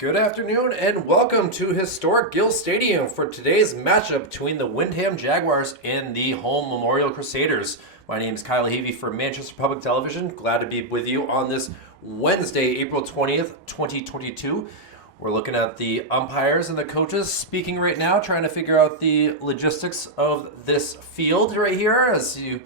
Good afternoon and welcome to historic Gill Stadium for today's matchup between the Windham Jaguars and the home Memorial Crusaders. My name is Kyle Heavey for Manchester Public Television. Glad to be with you on this Wednesday, April 20th, 2022. We're looking at the umpires and the coaches speaking right now, trying to figure out the logistics of this field right here as you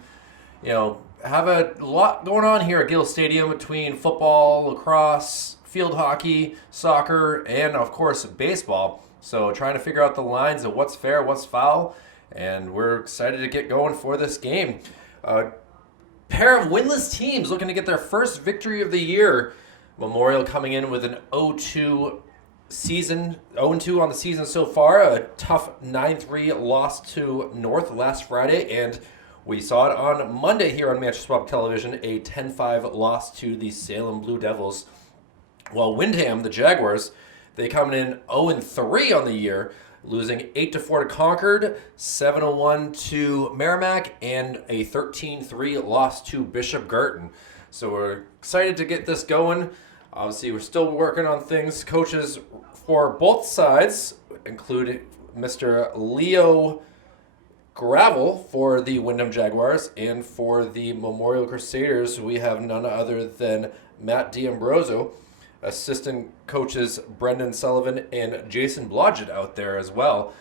have a lot going on here at Gill Stadium between football, lacrosse, field hockey, soccer, and of course baseball. So trying to figure out the lines of what's fair, what's foul, and we're excited to get going for this game. A pair of winless teams looking to get their first victory of the year. Memorial coming in with an 0-2 season, 0-2 on the season so far. A tough 9-3 loss to North last Friday, and we saw it on Monday here on Manchester Public Television, a 10-5 loss to the Salem Blue Devils. While Windham, the Jaguars, they come in 0-3 on the year, losing 8-4 to Concord, 7-1 to Merrimack, and a 13-3 loss to Bishop Garten. So we're excited to get this going. Obviously, we're still working on things. Coaches for both sides include Mr. Leo Gravel for the Windham Jaguars, and for the Memorial Crusaders, we have none other than Matt D'Ambroso. Assistant coaches Brendan Sullivan and Jason Blodgett out there as well.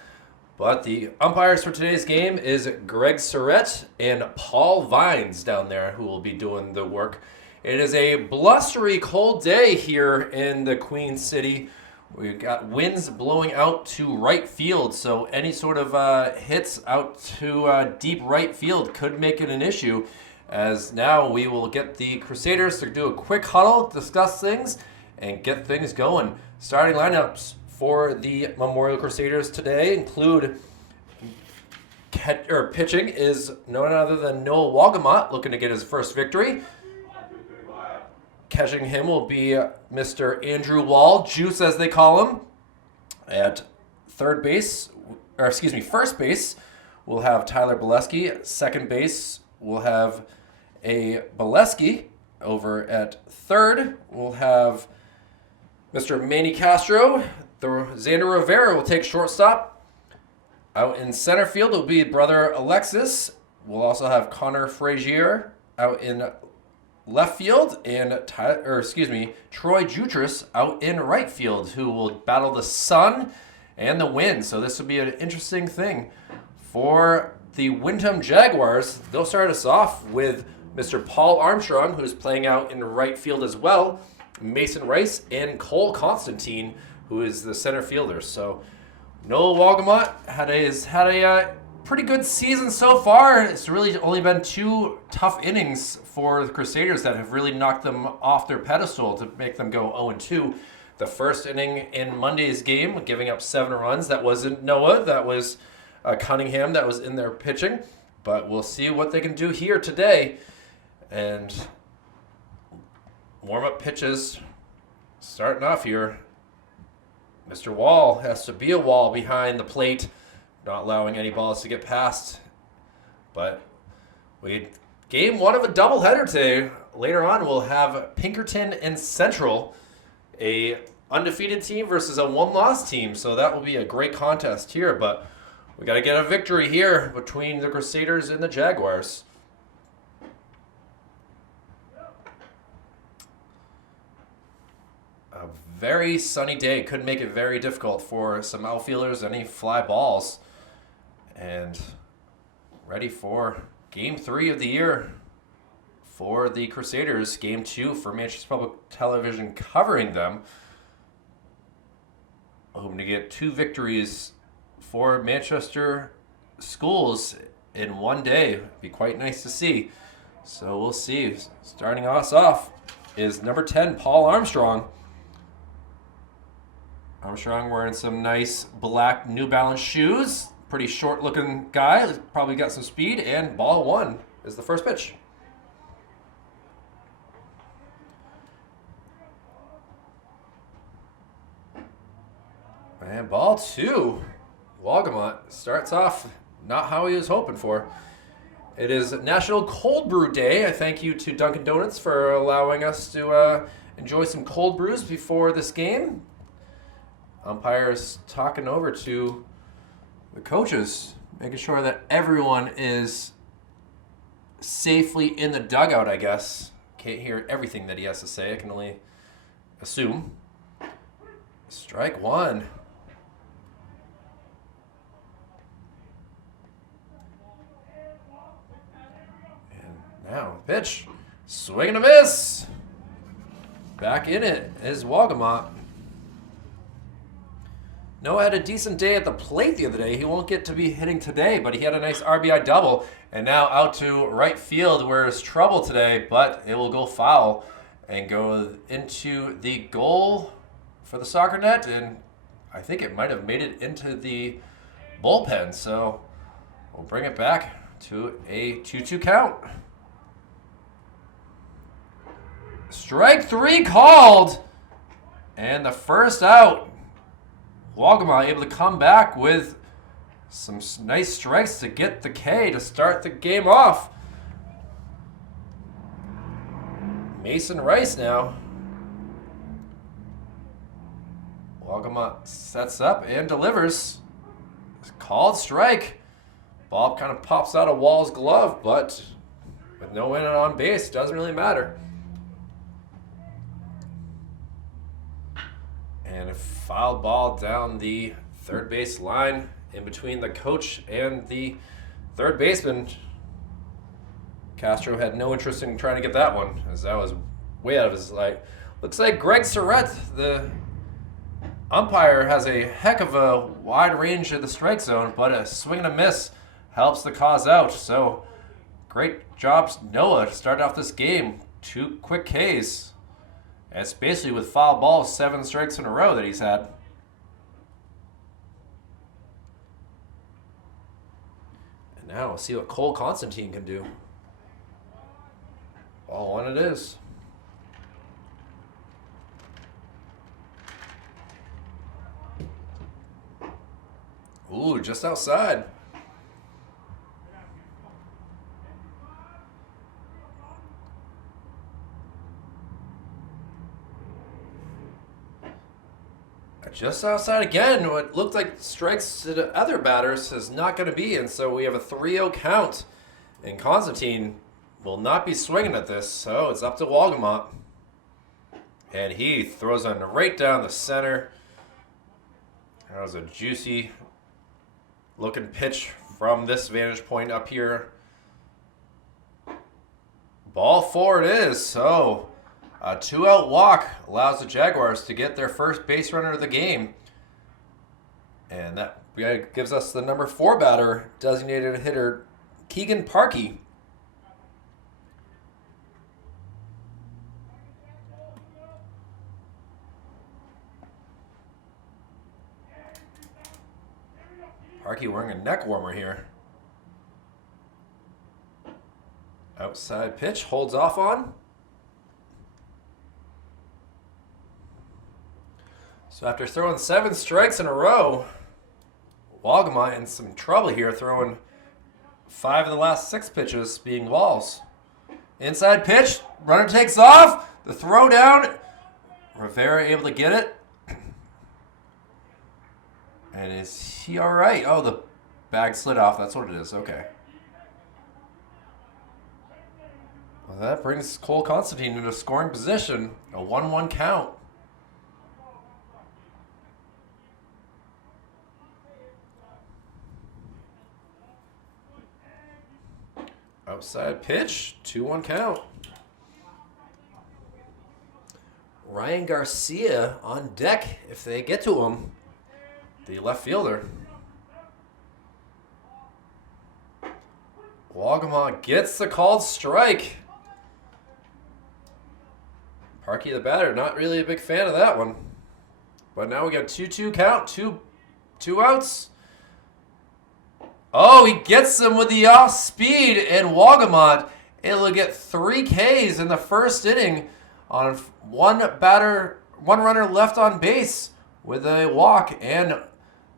But the umpires for today's game is Greg Surrett and Paul Vines down there who will be doing the work. It is a blustery cold day here in the Queen City. We've got winds blowing out to right field, so any sort of hits out to deep right field could make it an issue. As now we will get the Crusaders to do a quick huddle, discuss things, and get things going. Starting lineups for the Memorial Crusaders today include pitching is none other than Noah Walgamot, looking to get his first victory. Catching him will be Mr. Andrew Wall, Juice as they call him. At first base, we'll have Tyler Bolesky. Second base, we'll have a Bolesky. Over at third, we'll have Mr. Manny Castro. Xander Rivera will take shortstop. Out in center field will be brother Alexis. We'll also have Connor Frazier out in left field, and Troy Jutras out in right field, who will battle the sun and the wind. So this will be an interesting thing for the Windham Jaguars. They'll start us off with Mr. Paul Armstrong, who's playing out in right field as well, Mason Rice, and Cole Constantine, who is the center fielder. So Noah Walgamot had a pretty good season so far. It's really only been two tough innings for the Crusaders that have really knocked them off their pedestal to make them go 0-2. The first inning in Monday's game, giving up 7 runs. That wasn't Noah. That was Cunningham that was in their pitching. But we'll see what they can do here today. And warm-up pitches starting off here. Mr. Wall has to be a wall behind the plate, not allowing any balls to get past. But game one of a doubleheader today. Later on, we'll have Pinkerton and Central, a undefeated team versus a one-loss team. So that will be a great contest here. But we got to get a victory here between the Crusaders and the Jaguars. A very sunny day could make it very difficult for some outfielders, any fly balls. And ready for Game 3 of the year for the Crusaders. Game 2 for Manchester Public Television covering them. Hoping to get 2 victories for Manchester schools in one day. Be quite nice to see. So we'll see. Starting us off is number 10, Paul Armstrong. Armstrong wearing some nice black New Balance shoes. Pretty short-looking guy. Probably got some speed. And ball 1 is the first pitch. And ball 2. Walgamot starts off not how he was hoping for. It is National Cold Brew Day. I thank you to Dunkin' Donuts for allowing us to enjoy some cold brews before this game. Umpires talking over to the coaches, making sure that everyone is safely in the dugout, I guess. Can't hear everything that he has to say. I can only assume. Strike one. And now, pitch. Swing and a miss. Back in it is Walgamot. Noah had a decent day at the plate the other day. He won't get to be hitting today, but he had a nice RBI double. And now out to right field where it's trouble today, but it will go foul and go into the goal for the soccer net. And I think it might have made it into the bullpen. So we'll bring it back to a 2-2 count. Strike three called. And the first out. Walgamot able to come back with some nice strikes to get the K to start the game off. Mason Rice now. Walgamot sets up and delivers. Called strike. Ball kind of pops out of Wall's glove, but with no one on base, doesn't really matter. And a foul ball down the third base line in between the coach and the third baseman. Castro had no interest in trying to get that one, as that was way out of his light. Looks like Greg Surratt, the umpire, has a heck of a wide range of the strike zone, but a swing and a miss helps the cause out. So great job, Noah, to start off this game. 2 quick Ks. It's basically with foul balls, 7 strikes in a row that he's had. And now we'll see what Cole Constantine can do. Ball one it is. Ooh, just outside. Just outside again. What looked like strikes to the other batters is not going to be, and so we have a 3-0 count. And Constantine will not be swinging at this, so it's up to Walgamot. And he throws one right down the center. That was a juicy looking pitch from this vantage point up here. Ball 4 it is, so a 2-out walk allows the Jaguars to get their first base runner of the game. And that gives us the number 4 batter, designated hitter, Keegan Parky. Parky wearing a neck warmer here. Outside pitch, holds off on. So after throwing 7 strikes in a row, Walgamot in some trouble here, throwing 5 of the last 6 pitches being walls. Inside pitch, runner takes off, the throw down, Rivera able to get it. And is he all right? Oh, the bag slid off, that's what it is, okay. Well, that brings Cole Constantine into scoring position, a 1-1 count. Outside pitch, 2-1 count. Ryan Garcia on deck if they get to him, the left fielder. Walgamot gets the called strike. Parky the batter, not really a big fan of that one. But now we got 2-2 count, two outs. Oh, he gets them with the off speed, and Walgamot able to get 3 Ks in the first inning on one runner left on base with a walk, and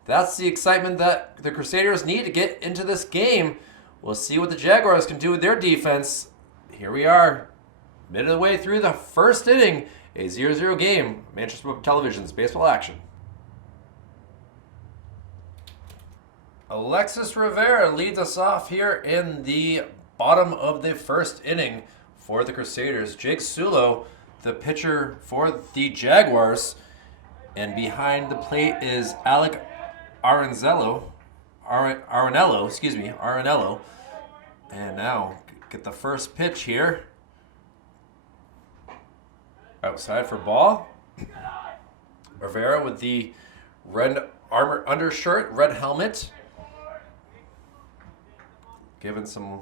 that's the excitement that the Crusaders need to get into this game. We'll see what the Jaguars can do with their defense. Here we are, mid of the way through the first inning, a 0-0 game. Manchester Public Television's baseball action. Alexis Rivera leads us off here in the bottom of the first inning for the Crusaders. Jake Sulo, the pitcher for the Jaguars. And behind the plate is Alec Arenello. And now get the first pitch here. Outside for ball. Rivera with the red armor undershirt, red helmet. Given some,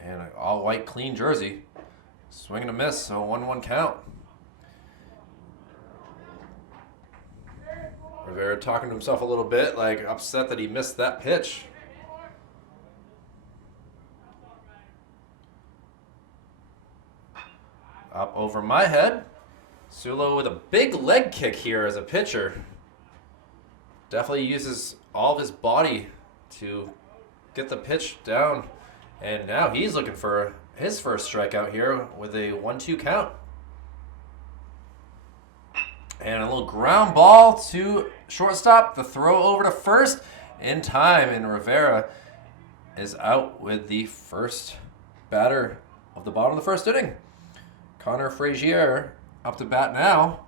and an all-white clean jersey. Swing and a miss, so 1-1 count. Rivera talking to himself a little bit, like upset that he missed that pitch. Up over my head. Sulo with a big leg kick here as a pitcher. Definitely uses all of his body to get the pitch down. And now he's looking for his first strikeout here with a 1-2 count. And a little ground ball to shortstop. The throw over to first in time. And Rivera is out with the first batter of the bottom of the first inning. Connor Frazier up to bat now.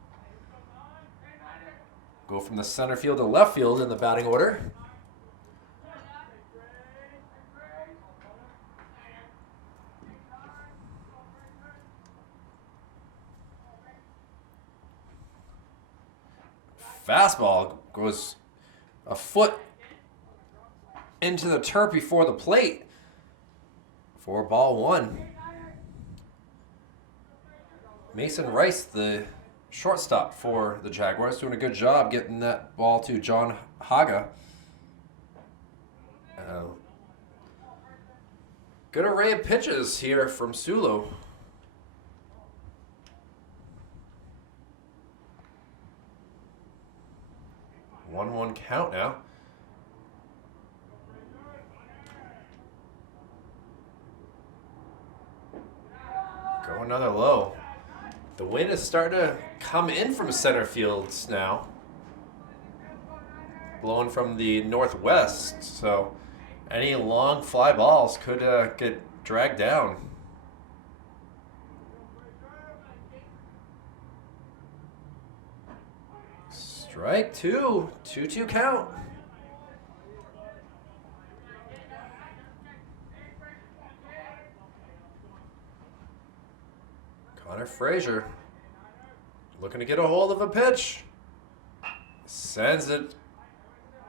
Go from the center field to left field in the batting order. Fastball goes a foot into the turf before the plate for ball one. Mason Rice, the shortstop for the Jaguars, doing a good job getting that ball to John Haga. Good array of pitches here from Sulo. One count now. Go another low. The wind is starting to come in from center fields now. Blowing from the northwest, so any long fly balls could get dragged down. Strike two. 2-2 count. Connor Frazier looking to get a hold of a pitch. Sends it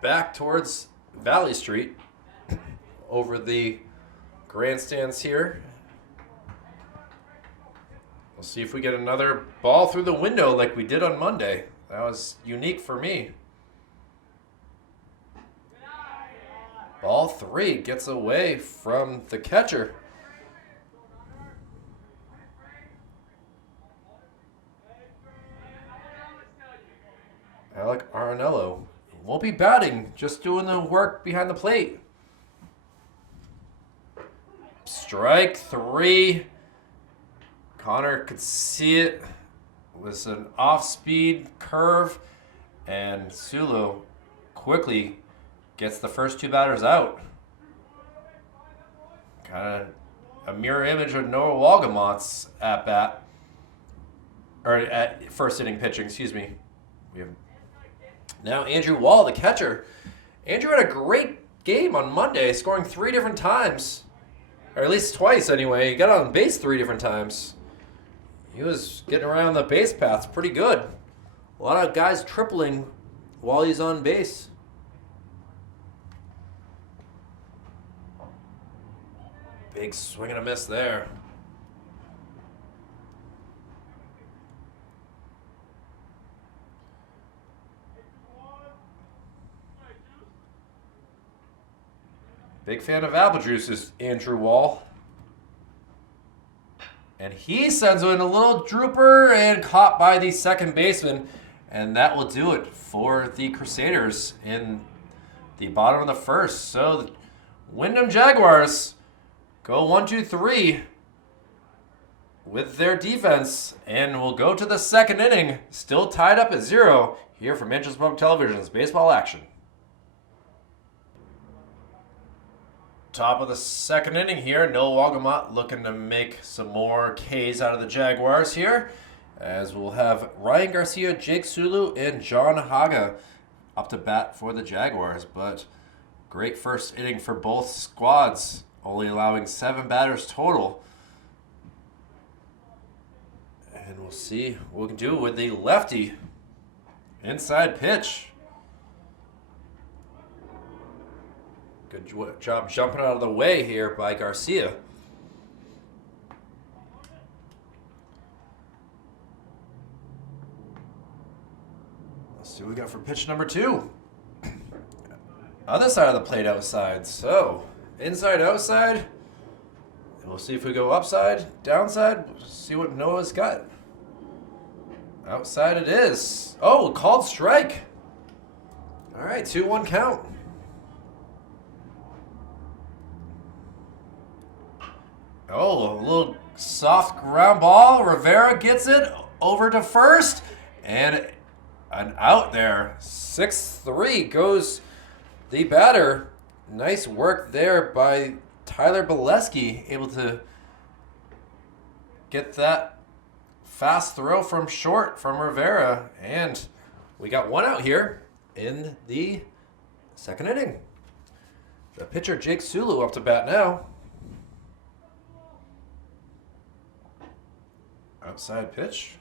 back towards Valley Street over the grandstands here. We'll see if we get another ball through the window like we did on Monday. That was unique for me. Ball three gets away from the catcher. Alec Arenello won't be batting, just doing the work behind the plate. Strike three. Connor could see it. It was an off-speed curve, and Sulo quickly gets the first two batters out. Kind of a mirror image of Noah Walgamott's at bat, or at first inning pitching, excuse me. We have now Andrew Wall, the catcher. Andrew had a great game on Monday, scoring 3 different times, or at least twice anyway. He got on base 3 different times. He was getting around the base paths pretty good. A lot of guys tripling while he's on base. Big swing and a miss there. Big fan of apple juice is Andrew Wall. And he sends in a little drooper and caught by the second baseman. And that will do it for the Crusaders in the bottom of the first. So the Windham Jaguars go 1-2-3 with their defense. And we'll go to the second inning, still tied up at 0 here from Manchester Public Television's Baseball Action. Top of the second inning here. Noah Wagamot looking to make some more Ks out of the Jaguars here. As we'll have Ryan Garcia, Jake Sulu, and John Haga up to bat for the Jaguars. But great first inning for both squads, only allowing 7 batters total. And we'll see what we can do with the lefty inside pitch. Good job jumping out of the way here by Garcia. Let's see what we got for pitch number 2. Other side of the plate outside. So, inside, outside. And we'll see if we go upside, downside. See what Noah's got. Outside it is. Oh, called strike. All right, 2-1 count. Oh, a little soft ground ball. Rivera gets it over to first. And an out there. 6-3 goes the batter. Nice work there by Tyler Bileski. Able to get that fast throw from short from Rivera. And we got 1 out here in the second inning. The pitcher, Jake Sulu, up to bat now. Outside pitch.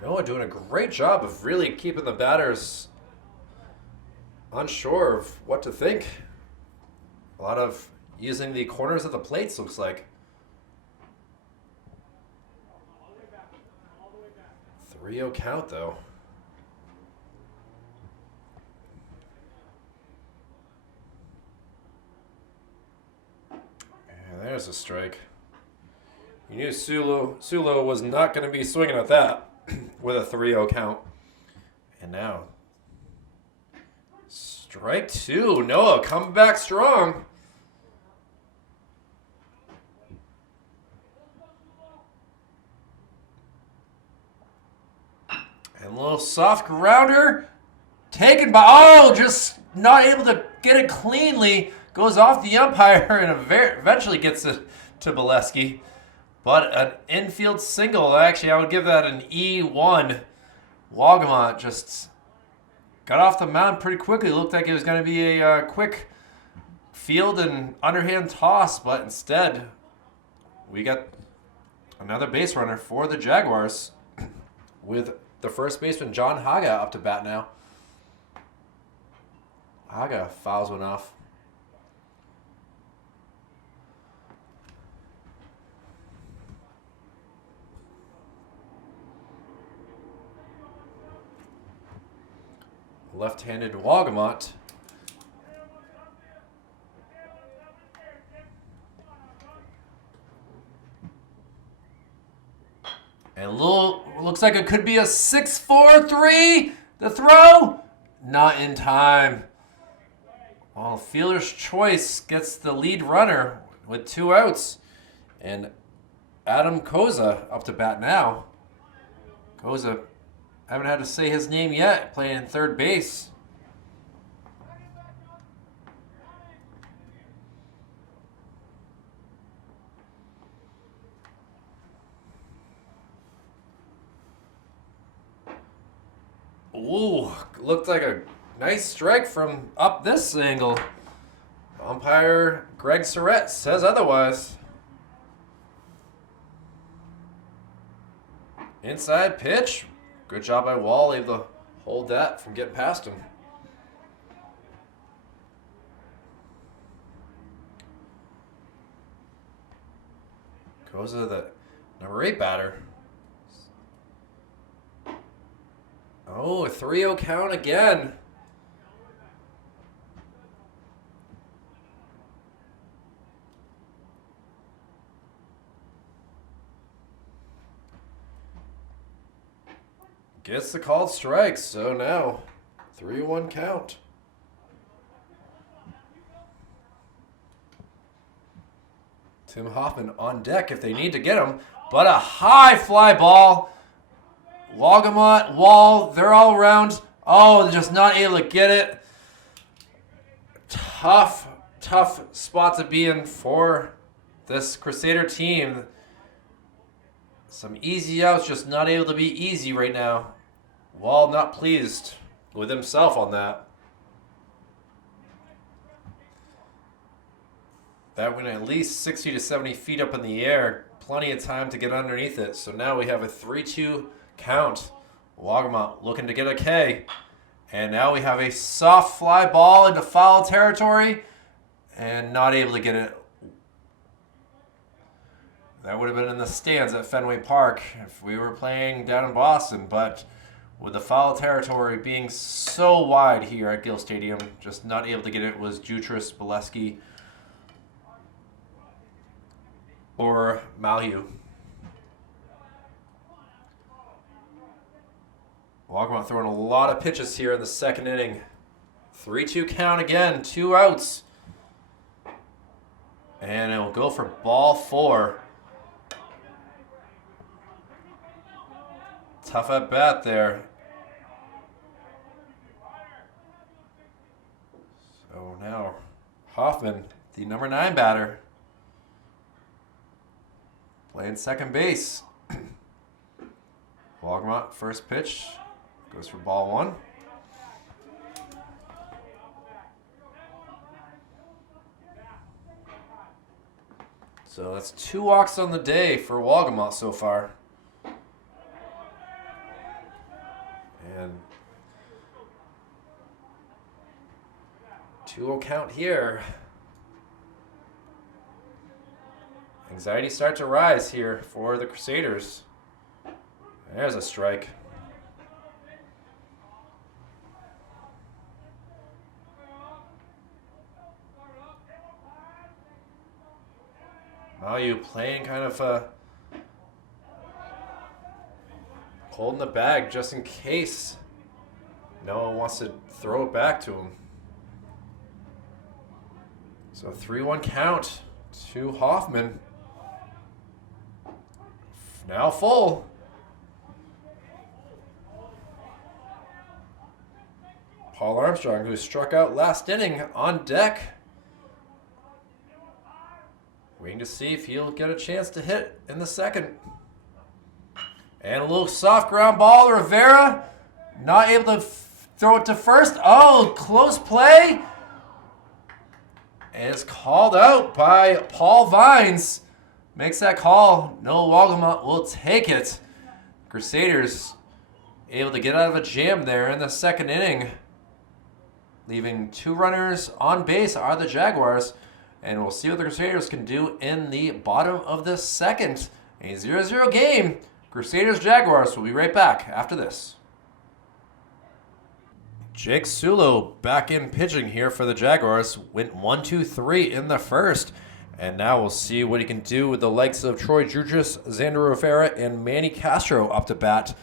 Noah doing a great job of really keeping the batters unsure of what to think. A lot of using the corners of the plates, looks like. 3-0 count, though. And there's a strike. You knew Sulu was not going to be swinging at that with a 3-0 count. And now, strike 2. Noah coming back strong. And a little soft grounder taken by, oh, just not able to get it cleanly. Goes off the umpire and eventually gets it to Bileski. But an infield single, actually I would give that an E1. Wagamot just got off the mound pretty quickly. Looked like it was going to be a quick field and underhand toss, but instead we got another base runner for the Jaguars with the first baseman John Haga up to bat now. Haga fouls one off. Left-handed Wagamot. And looks like it could be a 6-4-3. The throw, not in time. Well, fielder's choice gets the lead runner with 2 outs. And Adam Koza up to bat now. Koza, haven't had to say his name yet, playing third base. Ooh, looked like a nice strike from up this angle. Umpire Greg Surratt says otherwise. Inside pitch. Good job by Wall, able to hold that from getting past him. Goes to the number 8 batter. Oh, a 3-0 count again. Gets the called strike, so now 3-1 count. Tim Hoffman on deck if they need to get him. but a high fly ball. Wagamot, Wall, they're all around. Oh, they're just not able to get it. Tough spot to be in for this Crusader team. Some easy outs, just not able to be easy right now. Wall not pleased with himself on that. That went at least 60 to 70 feet up in the air. Plenty of time to get underneath it. So now we have a 3-2 count. Wagamot looking to get a K. And now we have a soft fly ball into foul territory and not able to get it. That would have been in the stands at Fenway Park if we were playing down in Boston, but with the foul territory being so wide here at Gill Stadium, just not able to get it was Jutras, Bolesky, or Malhu. Wagamot throwing a lot of pitches here in the second inning. 3-2 count again, 2 outs. And it will go for ball 4. Tough at bat there. So now Hoffman, the number 9 batter, playing second base. Wagamot, first pitch, goes for ball 1. So that's 2 walks on the day for Wagamot so far. And 2-0 count here. Anxiety starts to rise here for the Crusaders. There's a strike. Malhu playing kind of holding the bag just in case no one wants to throw it back to him. So 3-1 count to Hoffman. Now full. Paul Armstrong, who struck out last inning, on deck. Waiting to see if he'll get a chance to hit in the second. And a little soft ground ball. Rivera not able to throw it to first. Oh, close play. And it's called out by Paul Vines. Makes that call. No, Wagamot will take it. Crusaders able to get out of a jam there in the second inning. Leaving 2 runners on base are the Jaguars. And we'll see what the Crusaders can do in the bottom of the second. A 0-0 game. Crusaders-Jaguars will be right back after this. Jake Sulo back in pitching here for the Jaguars. Went 1-2-3 in the first. And now we'll see what he can do with the likes of Troy Jutras, Xander Rivera, and Manny Castro up to bat.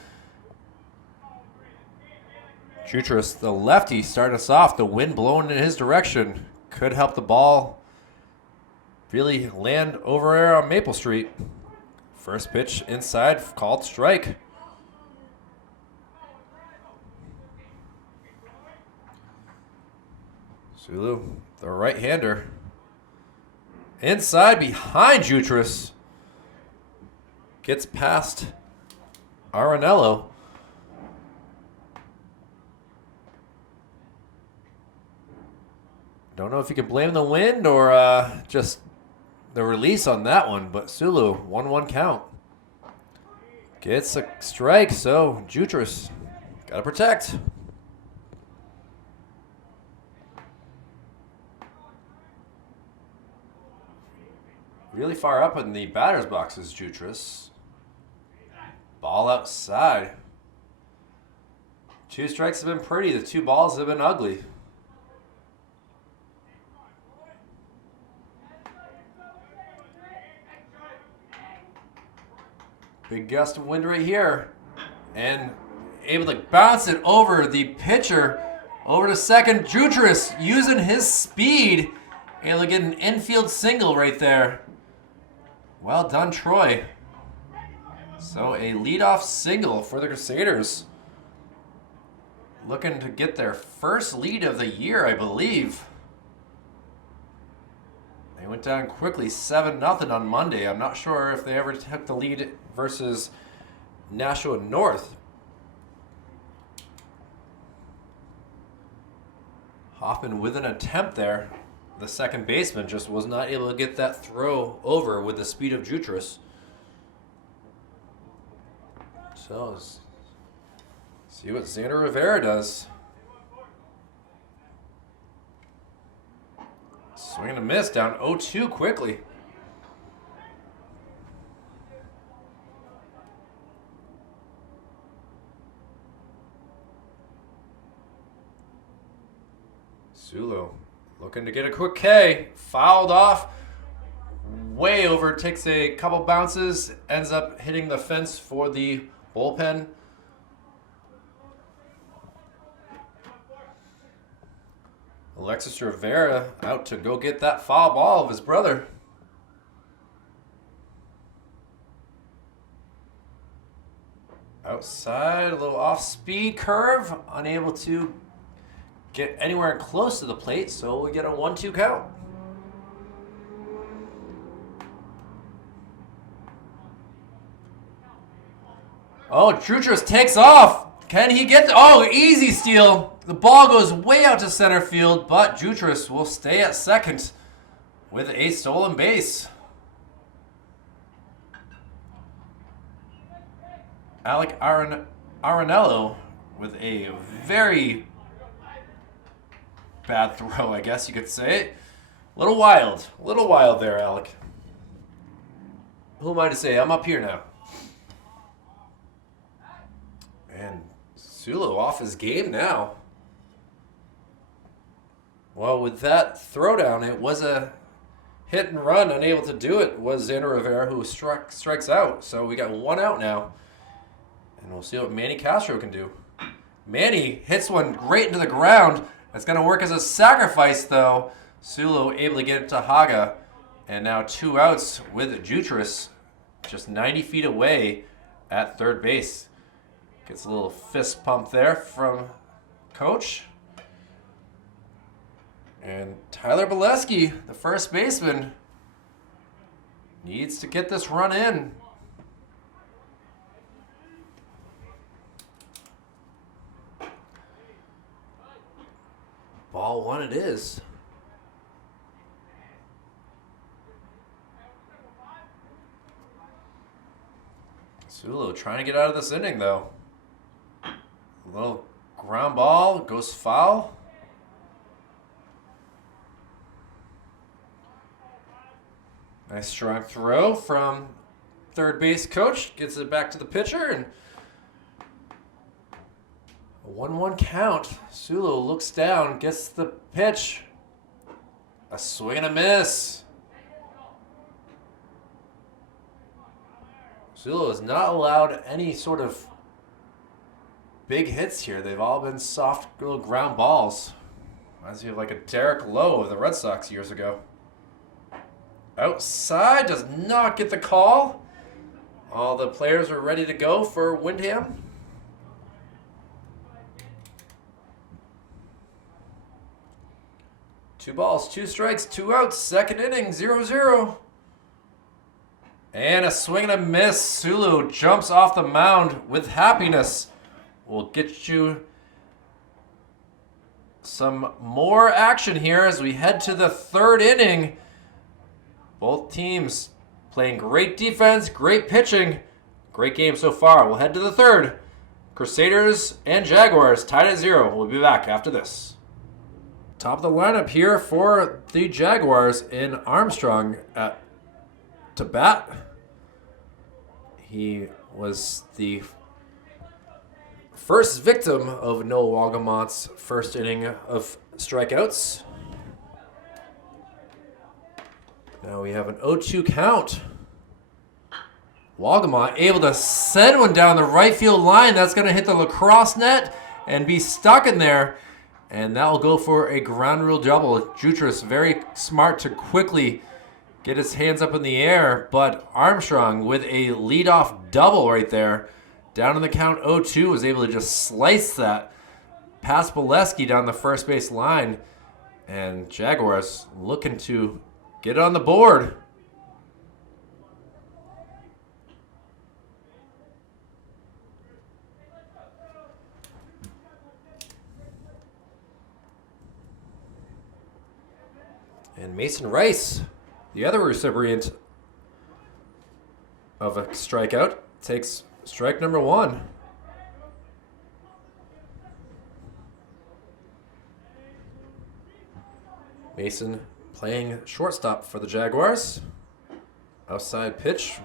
Jutras, the lefty, starting us off. The wind blowing in his direction could help the ball really land over there on Maple Street. First pitch inside, called strike. Sulu, the right-hander. Inside behind Jutras. Gets past Arenello. Don't know if you can blame the wind or just the release on that one, but Sulu, 1-1 count. Gets a strike, so Jutras got to protect. Really far up in the batter's box is Jutras. Ball outside. 2 strikes have been pretty. The 2 balls have been ugly. Big gust of wind right here. And able to bounce it over the pitcher. Over to second. Jutras using his speed. Able to get an infield single right there. Well done, Troy. So a leadoff single for the Crusaders. Looking to get their first lead of the year, I believe. They went down quickly, 7-0 on Monday. I'm not sure if they ever took the lead versus Nashua North. Hoffman with an attempt there. The second baseman just was not able to get that throw over with the speed of Jutras. So, see what Xander Rivera does. Swing and a miss, down 0-2 quickly. Sulo looking to get a quick K. Fouled off. Way over. Takes a couple bounces. Ends up hitting the fence for the bullpen. Alexis Rivera out to go get that foul ball of his brother. Outside, a little off-speed curve. Unable to get anywhere close to the plate, so we get a 1-2 count. Oh, Jutras takes off. Can he get... Oh, easy steal. The ball goes way out to center field, but Jutras will stay at second with a stolen base. Alec Arenello with a very bad throw, I guess you could say. A little wild there, Alec. Who am I to say? I'm up here now. And Sulo off his game now. Well, with that throwdown, it was a hit and run. Unable to do it was Xander Rivera, who strikes out. So we got one out now. And we'll see what Manny Castro can do. Manny hits one great into the ground. That's going to work as a sacrifice, though. Sulo able to get it to Haga. And now 2 outs with Jutras just 90 feet away at third base. Gets a little fist pump there from Coach. And Tyler Bileski, the first baseman, needs to get this run in. Ball 1 it is. Sulo trying to get out of this inning, though. A little ground ball, goes foul. Nice strong throw from third base coach. Gets it back to the pitcher, and a 1-1 count. Sulo looks down, gets the pitch. A swing and a miss. Sulo has not allowed any sort of big hits here. They've all been soft little ground balls. Reminds me of like a Derek Lowe of the Red Sox years ago. Outside, does not get the call. All the players are ready to go for Windham. Two balls, 2 strikes, 2 outs, second inning, 0-0. And a swing and a miss. Sulu jumps off the mound with happiness. We'll get you some more action here as we head to the third inning. Both teams playing great defense, great pitching. Great game so far. We'll head to the third. Crusaders and Jaguars tied at 0. We'll be back after this. Top of the lineup here for the Jaguars in Armstrong to bat. He was the first victim of Noah Walgamont's first inning of strikeouts. Now we have an 0-2 count. Walgamont able to send one down the right field line. That's going to hit the lacrosse net and be stuck in there. And that will go for a ground rule double. Jutras very smart to quickly get his hands up in the air, but Armstrong with a leadoff double right there. Down in the count 0-2, was able to just slice that past Bolesky down the first base line. And Jaguars looking to get on the board. And Mason Rice, the other recipient of a strikeout, takes strike number 1. Mason playing shortstop for the Jaguars. Outside pitch.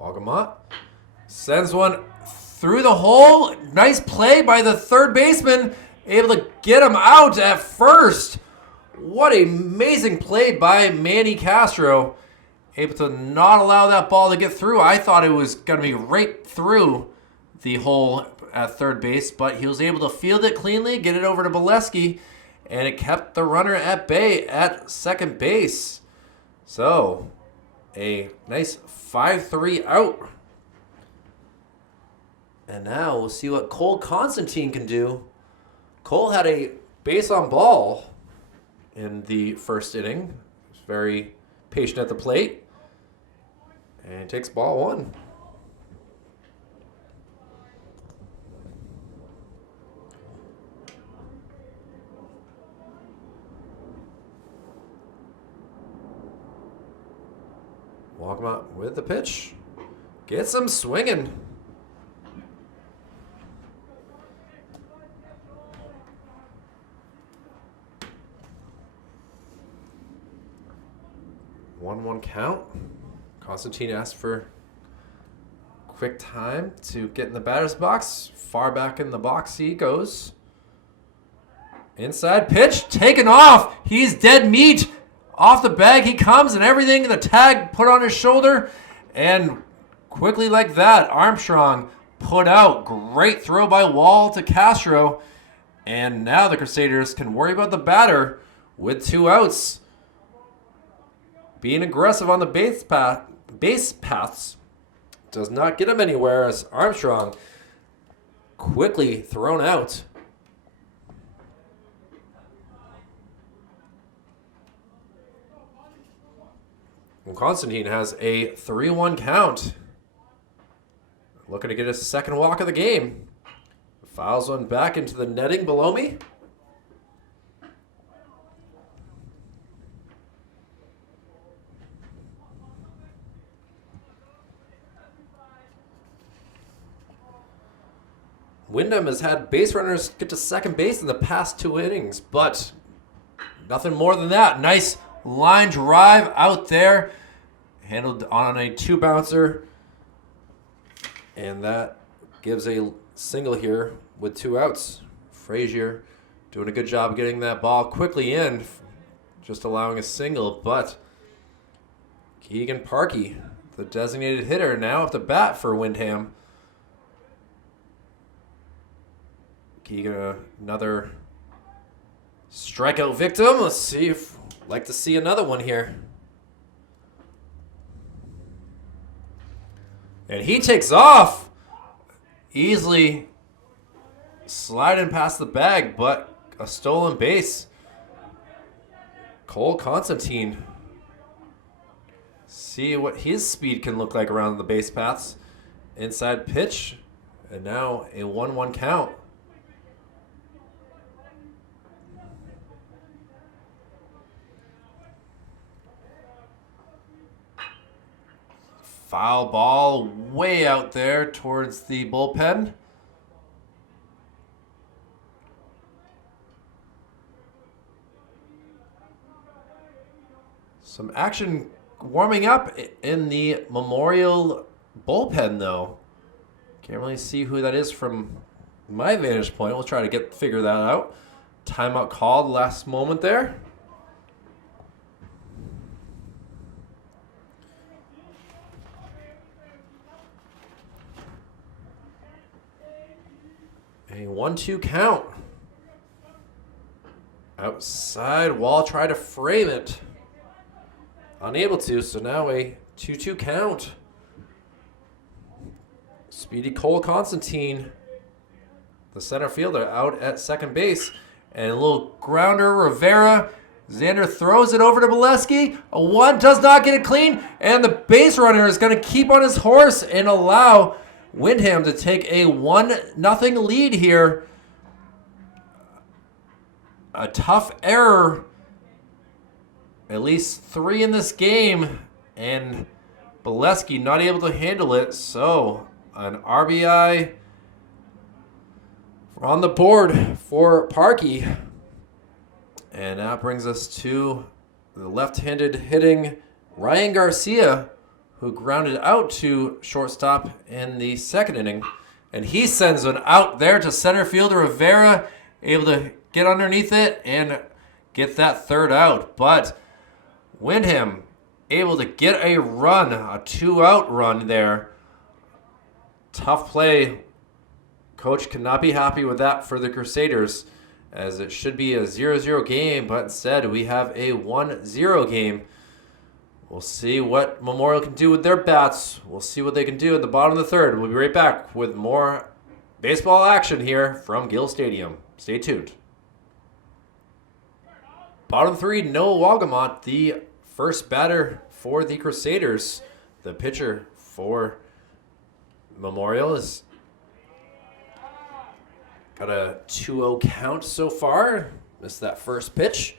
Walgamot sends one through the hole. Nice play by the third baseman. Able to get him out at first. What an amazing play by Manny Castro. Able to not allow that ball to get through. I thought it was going to be right through the hole at third base, but he was able to field it cleanly, get it over to Bolesky, and it kept the runner at bay at second base. So, a nice 5-3 out. And now we'll see what Cole Constantine can do. Cole had a base on ball in the first inning. He was very patient at the plate. And takes ball 1. Walgamot with the pitch. Gets him swinging. One count. Constantine asked for quick time to get in the batter's box. Far back in the box he goes. Inside pitch, taken off. He's dead meat. Off the bag he comes and everything. The tag put on his shoulder. And quickly like that, Armstrong put out. Great throw by Wall to Castro. And now the Crusaders can worry about the batter with 2 outs. Being aggressive on the base paths does not get him anywhere as Armstrong quickly thrown out. And Constantine has a 3-1 count. Looking to get his second walk of the game. Fouls one back into the netting below me. Windham has had base runners get to second base in the past 2 innings, but nothing more than that. Nice line drive out there, handled on a 2-bouncer, and that gives a single here with 2 outs. Frazier doing a good job getting that ball quickly in, just allowing a single, but Keegan Parky, the designated hitter, now up to bat for Windham. Keegan, another strikeout victim. Let's see if like to see another one here. And he takes off. Easily sliding past the bag, but a stolen base. Cole Constantine. See what his speed can look like around the base paths. Inside pitch. And now a 1-1 count. Foul ball way out there towards the bullpen. Some action warming up in the Memorial bullpen, though. Can't really see who that is from my vantage point. We'll try to figure that out. Timeout called last moment there. A 1-2 count. Outside wall, try to frame it. Unable to, so now a 2-2 count. Speedy Cole Constantine, the center fielder, out at second base. And a little grounder, Rivera. Xander throws it over to Bolesky. A 1 does not get it clean. And the base runner is going to keep on his horse and allow Windham to take a 1-0 lead here. A tough error. At least 3 in this game. And Bolesky not able to handle it. So an RBI on the board for Parky. And that brings us to the left-handed hitting Ryan Garcia, who grounded out to shortstop in the second inning. And he sends one out there to center fielder Rivera, able to get underneath it and get that third out. But Windham able to get a run, a 2-out run there. Tough play. Coach cannot be happy with that for the Crusaders, as it should be a 0-0 game, but instead we have a 1-0 game. We'll see what Memorial can do with their bats. We'll see what they can do at the bottom of the third. We'll be right back with more baseball action here from Gill Stadium. Stay tuned. Bottom 3, Noah Walgamont, the first batter for the Crusaders. The pitcher for Memorial is got a 2-0 count so far. Missed that first pitch.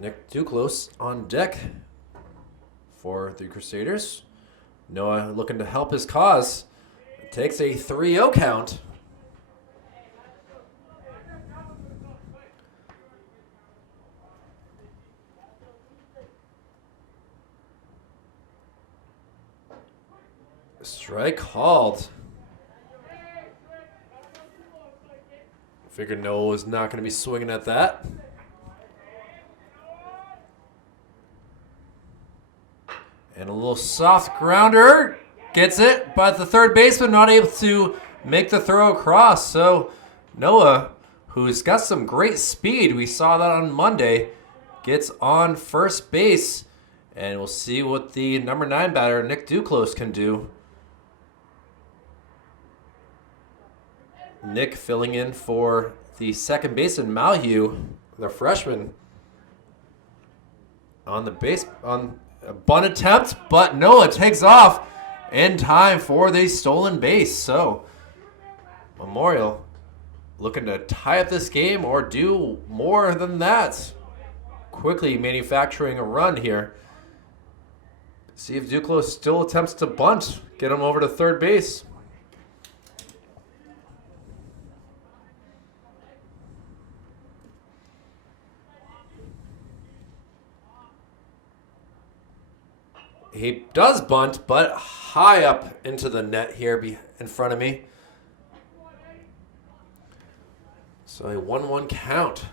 Nick Duclos on deck for the Crusaders. Noah looking to help his cause. Takes a 3-0 count. Strike called. Figured Noah was not going to be swinging at that. And a little soft grounder. Gets it, but the third baseman not able to make the throw across. So Noah, who's got some great speed, we saw that on Monday, gets on first base. And we'll see what the number 9 batter, Nick Duclos, can do. Nick filling in for the second baseman, Malhue, the freshman, on the base, on a bunt attempt, but Noah takes off in time for the stolen base. So Memorial looking to tie up this game or do more than that. Quickly manufacturing a run here. See if Duclos still attempts to bunt, get him over to third base. He does bunt, but high up into the net here in front of me. So a 1-1 count.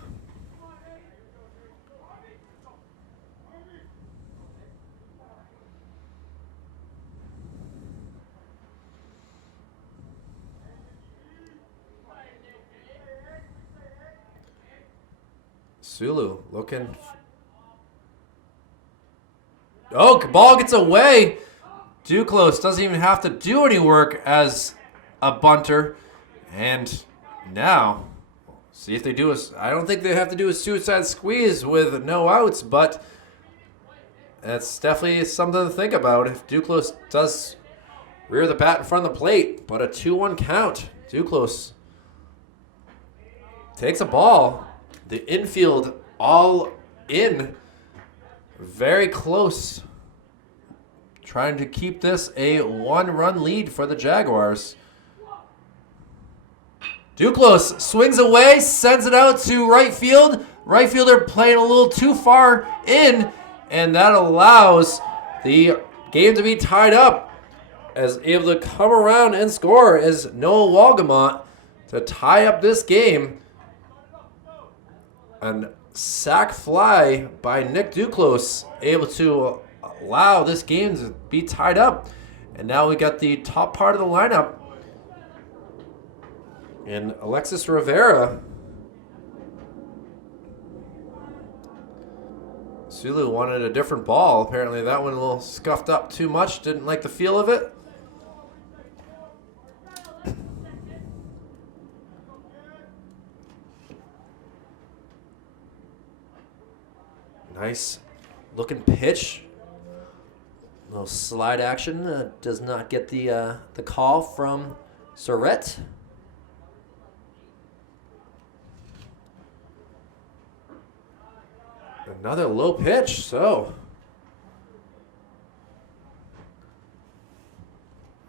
Sulu looking. Oh, ball gets away. Duclos doesn't even have to do any work as a bunter. And now, see if they do I don't think they have to do a suicide squeeze with no outs, but that's definitely something to think about if Duclos does rear the bat in front of the plate. But a 2-1 count. Duclos takes a ball. The infield all in. Very close. Trying to keep this a 1-run lead for the Jaguars. Duclos swings away, sends it out to right field. Right fielder playing a little too far in, and that allows the game to be tied up. As able to come around and score is Noah Walgamont to tie up this game. And sac fly by Nick Duclos, able to allow this game to be tied up. And now we got the top part of the lineup. And Alexis Rivera. Sulu wanted a different ball. Apparently that one a little scuffed up too much. Didn't like the feel of it. Nice looking pitch. Little slide action. Does not get the call from Surrett. Another low pitch, so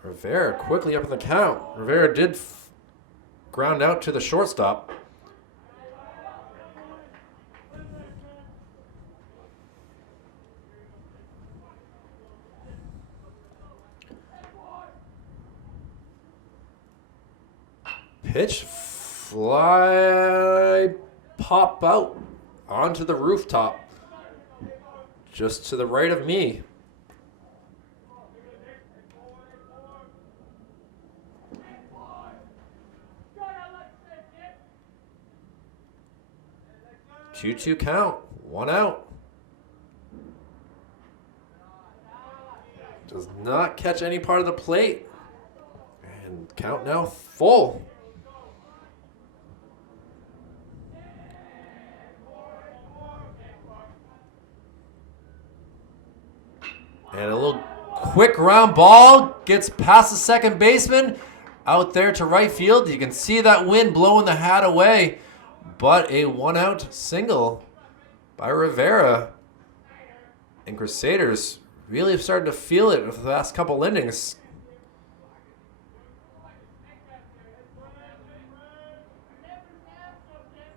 Rivera quickly up in the count. Rivera did ground out to the shortstop. Pitch, fly, pop out onto the rooftop, just to the right of me. Two-two count, 1 out. Does not catch any part of the plate. And count now full. And a little quick ground ball gets past the second baseman out there to right field. You can see that wind blowing the hat away, but a 1-out single by Rivera. And Crusaders really have started to feel it for the last couple innings.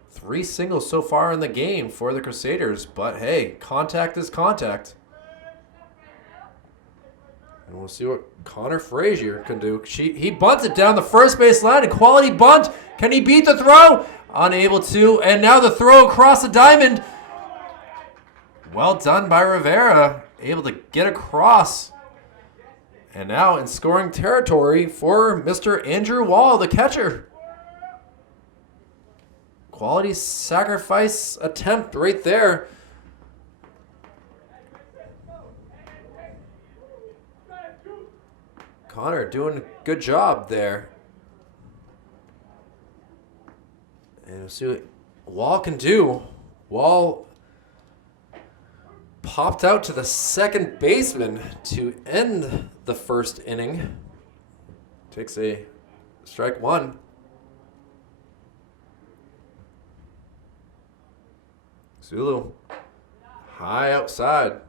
Three singles so far in the game for the Crusaders, but hey, contact is contact. And we'll see what Connor Frazier can do. He bunts it down the first base line. A quality bunt. Can he beat the throw? Unable to. And now the throw across the diamond. Well done by Rivera. Able to get across. And now in scoring territory for Mr. Andrew Wall, the catcher. Quality sacrifice attempt right there. Connor doing a good job there. And we'll see what Wall can do. Wall popped out to the second baseman to end the first inning. Takes a strike one. Zulu high outside.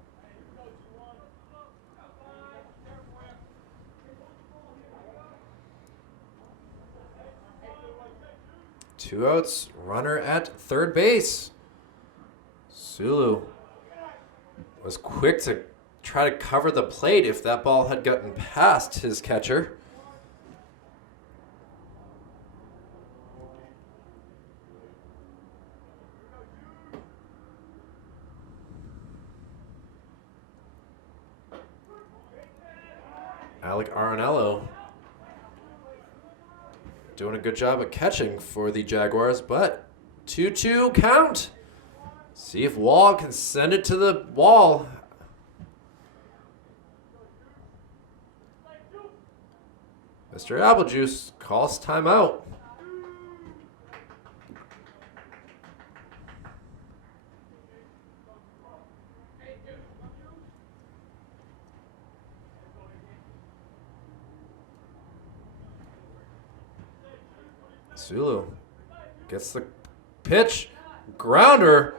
Two outs, runner at third base. Sulu was quick to try to cover the plate if that ball had gotten past his catcher. Alec Arenello doing a good job at catching for the Jaguars, but 2-2 count. See if Wall can send it to the wall. Mr. Applejuice calls timeout. Sulu gets the pitch, grounder,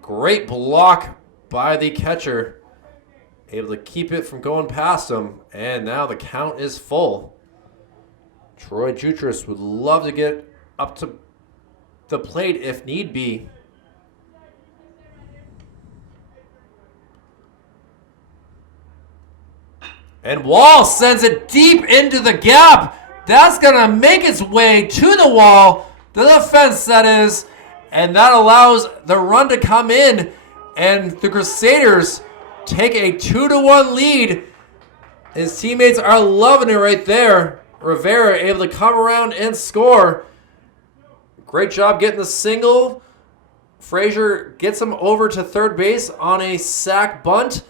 great block by the catcher, able to keep it from going past him, and now the count is full. Troy Jutras would love to get up to the plate if need be. And Wall sends it deep into the gap. That's going to make its way to the wall, the fence that is, and that allows the run to come in, and the Crusaders take a 2-1 lead His teammates are loving it right there. Rivera able to come around and score. Great job getting the single. Frazier gets him over to third base on a sac bunt.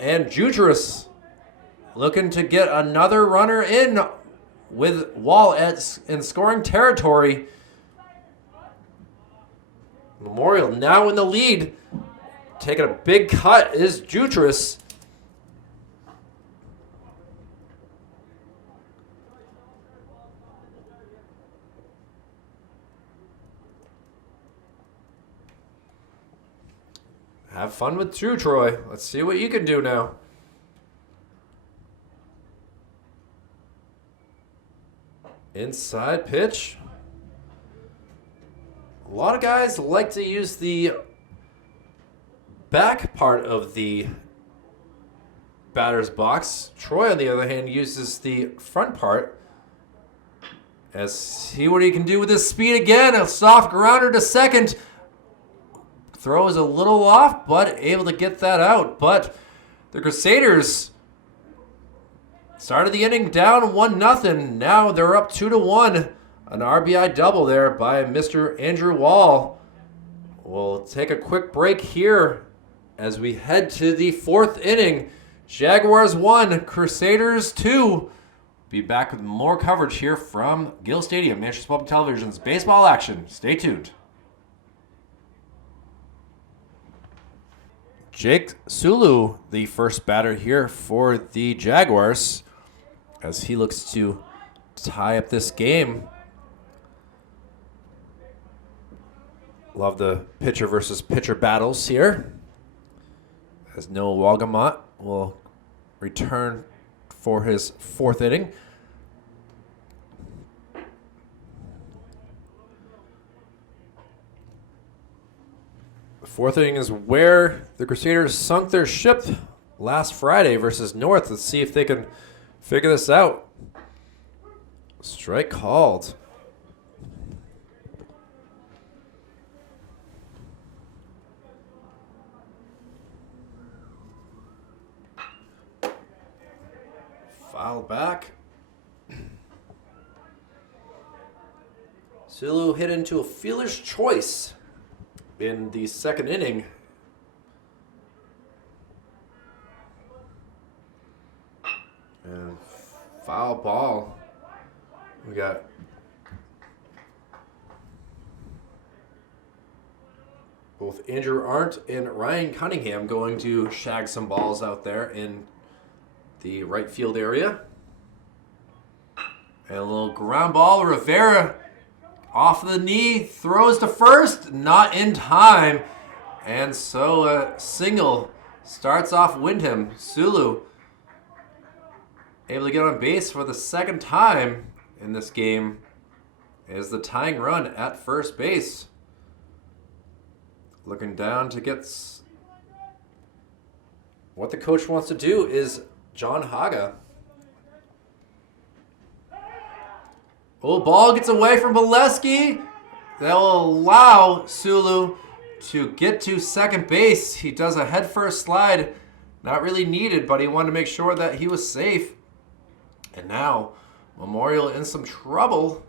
And Jutras looking to get another runner in with Wall in scoring territory. Memorial now in the lead. Taking a big cut is Jutras. Have fun with True Troy. Let's see what you can do now. Inside pitch. A lot of guys like to use the back part of the batter's box. Troy, on the other hand, uses the front part. See what he can do with his speed again. A soft grounder to second. Throw is a little off, but able to get that out. But the Crusaders started the inning down 1-0. Now they're up 2-1. An RBI double there by Mr. Andrew Wall. We'll take a quick break here as we head to the fourth inning. Jaguars 1, Crusaders 2. Be back with more coverage here from Gill Stadium, Manchester Public Television's baseball action. Stay tuned. Jake Sulu, the first batter here for the Jaguars, as he looks to tie up this game. Love the pitcher versus pitcher battles here, as Noah Walgamot will return for his fourth inning. Fourth inning is where the Crusaders sunk their ship last Friday versus North. Let's see if they can figure this out. Strike called. Foul back. Sulu hit into a fielder's choice in the second inning. And foul ball. We got both Andrew Arndt and Ryan Cunningham going to shag some balls out there in the right field area. And a little ground ball. Rivera off the knee, throws to first, not in time. And so a single starts off Windham. Sulu able to get on base for the second time in this game is the tying run at first base. Looking down to get what the coach wants to do is John Haga. Oh, ball gets away from Bolesky. That will allow Sulu to get to second base. He does a headfirst slide. Not really needed, but he wanted to make sure that he was safe. And now, Memorial in some trouble.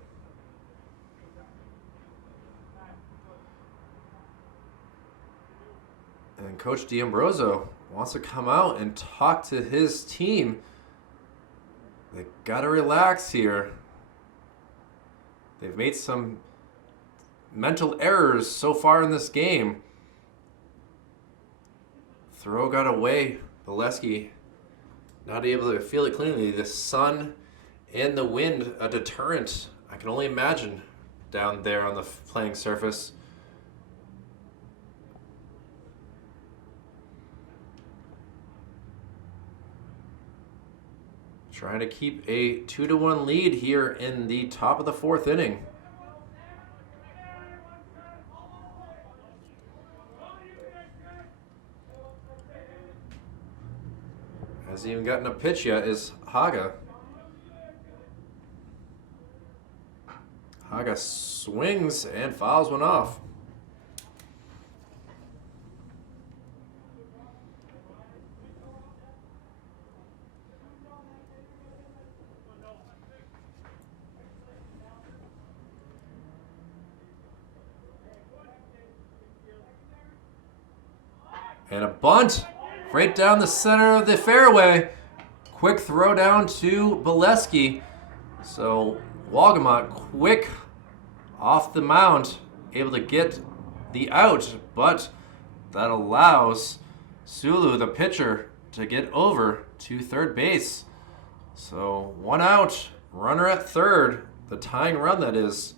And Coach D'Ambrosio wants to come out and talk to his team. They gotta relax here. They've made some mental errors so far in this game. Throw got away. Bolesky not able to feel it cleanly. The sun and the wind, a deterrent. I can only imagine down there on the playing surface. Trying to keep a 2-1 lead here in the top of the fourth inning. Hasn't even gotten a pitch yet is Haga. Haga swings and fouls one off. And a bunt right down the center of the fairway. Quick throw down to Bolesky. So Walgamot quick off the mound, able to get the out, but that allows Sulu, the pitcher, to get over to third base. So 1 out, runner at third, the tying run that is.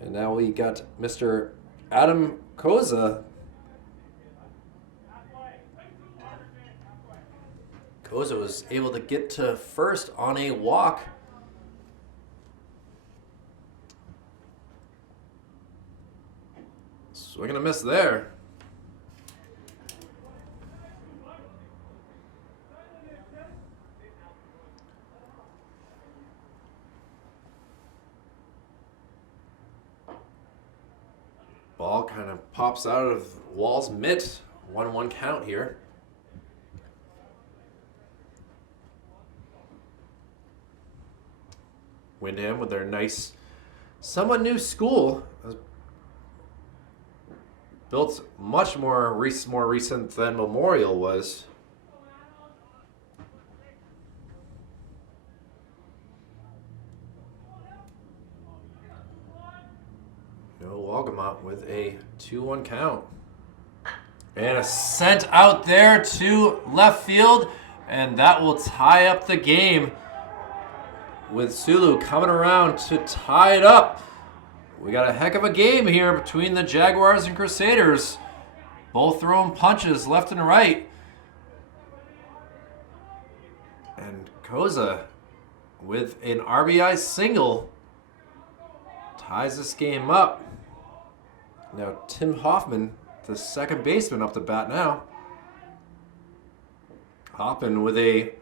And now we got Mr. Adam Koza. Koza was able to get to first on a walk. Swing and a miss there. Ball kind of pops out of Wall's mitt. 1-1 count here. Windham with their nice, somewhat new school. Built much more recent than Memorial was. No Walgamot with a 2-1 count. And a sent out there to left field, and that will tie up the game with Sulu coming around to tie it up. We got a heck of a game here between the Jaguars and Crusaders. Both throwing punches left and right. And Koza with an RBI single ties this game up. Now Tim Hoffman, the second baseman, up to bat now. Hoffman with a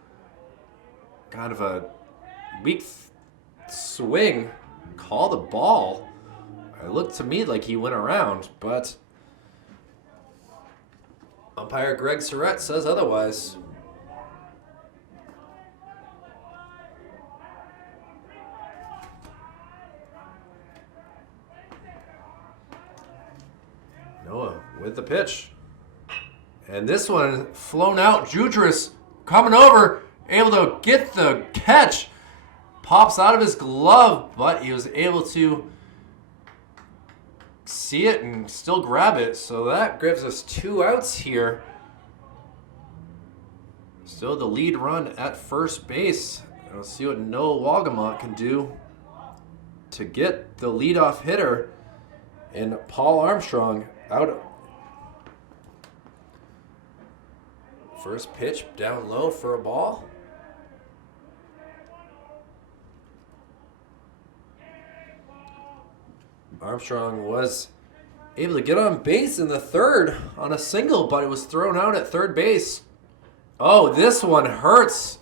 kind of a weak swing. Call the ball. It looked to me like he went around, but umpire Greg Surratt says otherwise. Noah with the pitch. And this one flown out. Jutras coming over, able to get the catch. Pops out of his glove, but he was able to see it and still grab it. So that gives us 2 outs here. Still the lead run at first base. Let's see what Noah Walgamot can do to get the leadoff hitter in Paul Armstrong out. First pitch down low for a ball. Armstrong was able to get on base in the third on a single, but it was thrown out at third base. Oh, this one hurts.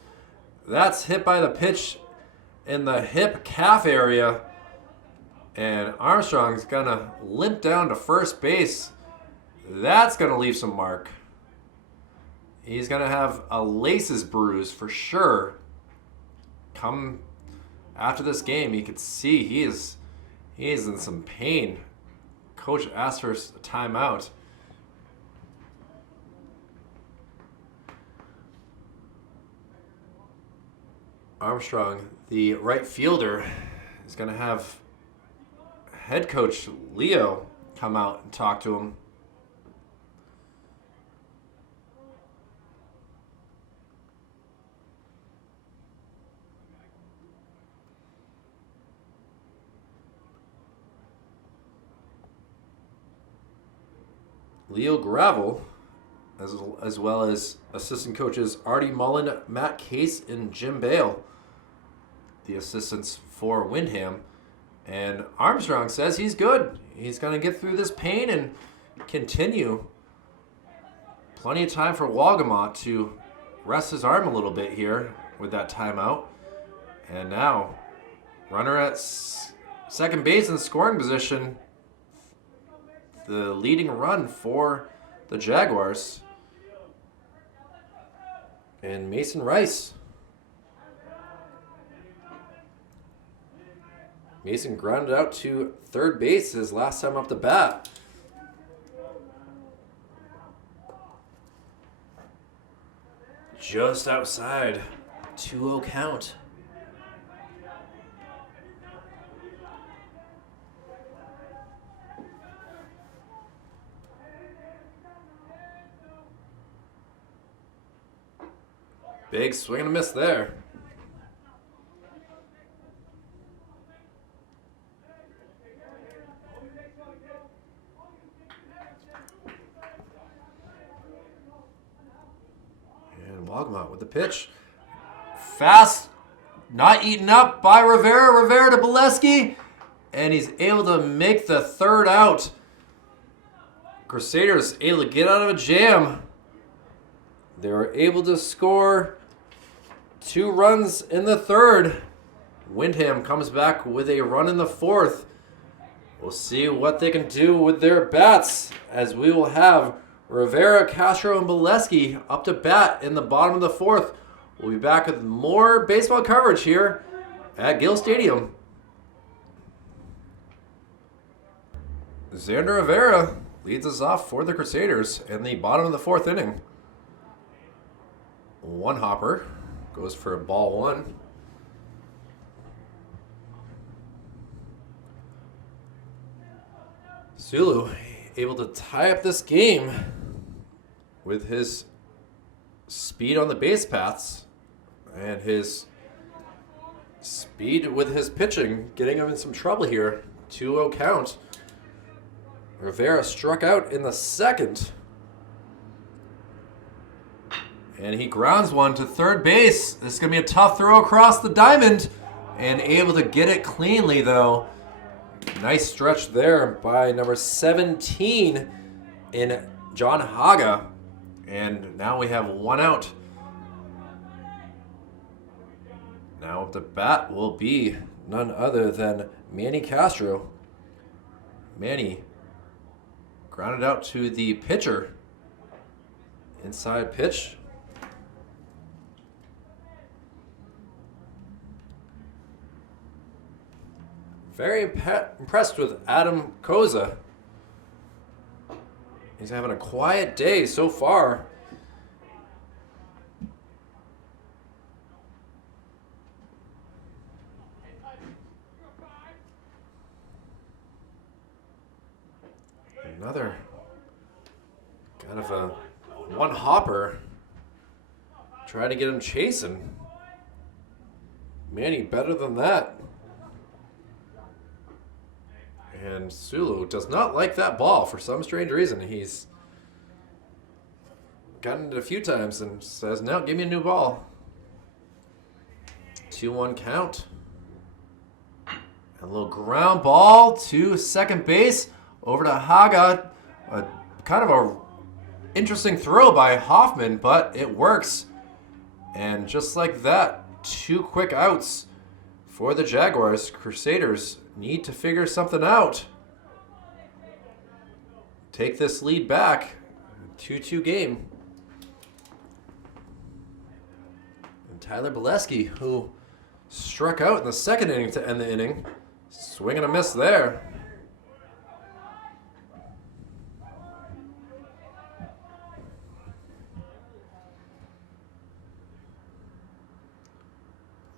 That's hit by the pitch in the hip calf area. And Armstrong's going to limp down to first base. That's going to leave some mark. He's going to have a laces bruise for sure. Come after this game, you could see he is in some pain. Coach asked for a timeout. Armstrong, the right fielder, is going to have head coach Leo come out and talk to him. Leo Gravel, as well as assistant coaches Artie Mullen, Matt Case, and Jim Bale, the assistants for Windham. And Armstrong says he's good. He's going to get through this pain and continue. Plenty of time for Walgamot to rest his arm a little bit here with that timeout. And now, runner at second base in scoring position. The leading run for the Jaguars. And Mason Rice. Mason grounded out to third base his last time up the bat. just outside. 2-0 count. Big swing and a miss there. And Wogmont with the pitch. Fast, not eaten up by Rivera. Rivera to Bolesky, and he's able to make the third out. Crusaders able to get out of a jam. They were able to score 2 runs in the third. Windham comes back with a run in the fourth. We'll see what they can do with their bats, as we will have Rivera, Castro, and Bolesky up to bat in the bottom of the fourth. We'll be back with more baseball coverage here at Gill Stadium. Xander Rivera leads us off for the Crusaders in the bottom of the fourth inning. One hopper goes for ball 1. Sulu able to tie up this game with his speed on the base paths and his speed with his pitching, getting him in some trouble here. 2-0 count. Rivera struck out in the second. And he grounds one to third base. This is going to be a tough throw across the diamond. And able to get it cleanly, though. Nice stretch there by number 17 in John Haga. And now we have 1 out. Now the bat will be none other than Manny Castro. Manny grounded out to the pitcher. Inside pitch. Very impressed with Adam Koza. He's having a quiet day so far. Another kind of a one hopper. Trying to get him chasing. Manny better than that. And Sulu does not like that ball for some strange reason. He's gotten it a few times and says, no, give me a new ball. 2-1 count. A little ground ball to second base. Over to Haga. Kind of a interesting throw by Hoffman, but it works. And just like that, 2 quick outs for the Jaguars. Crusaders need to figure something out. Take this lead back. 2-2 game. And Tyler Bolesky, who struck out in the second inning to end the inning. Swing and a miss there.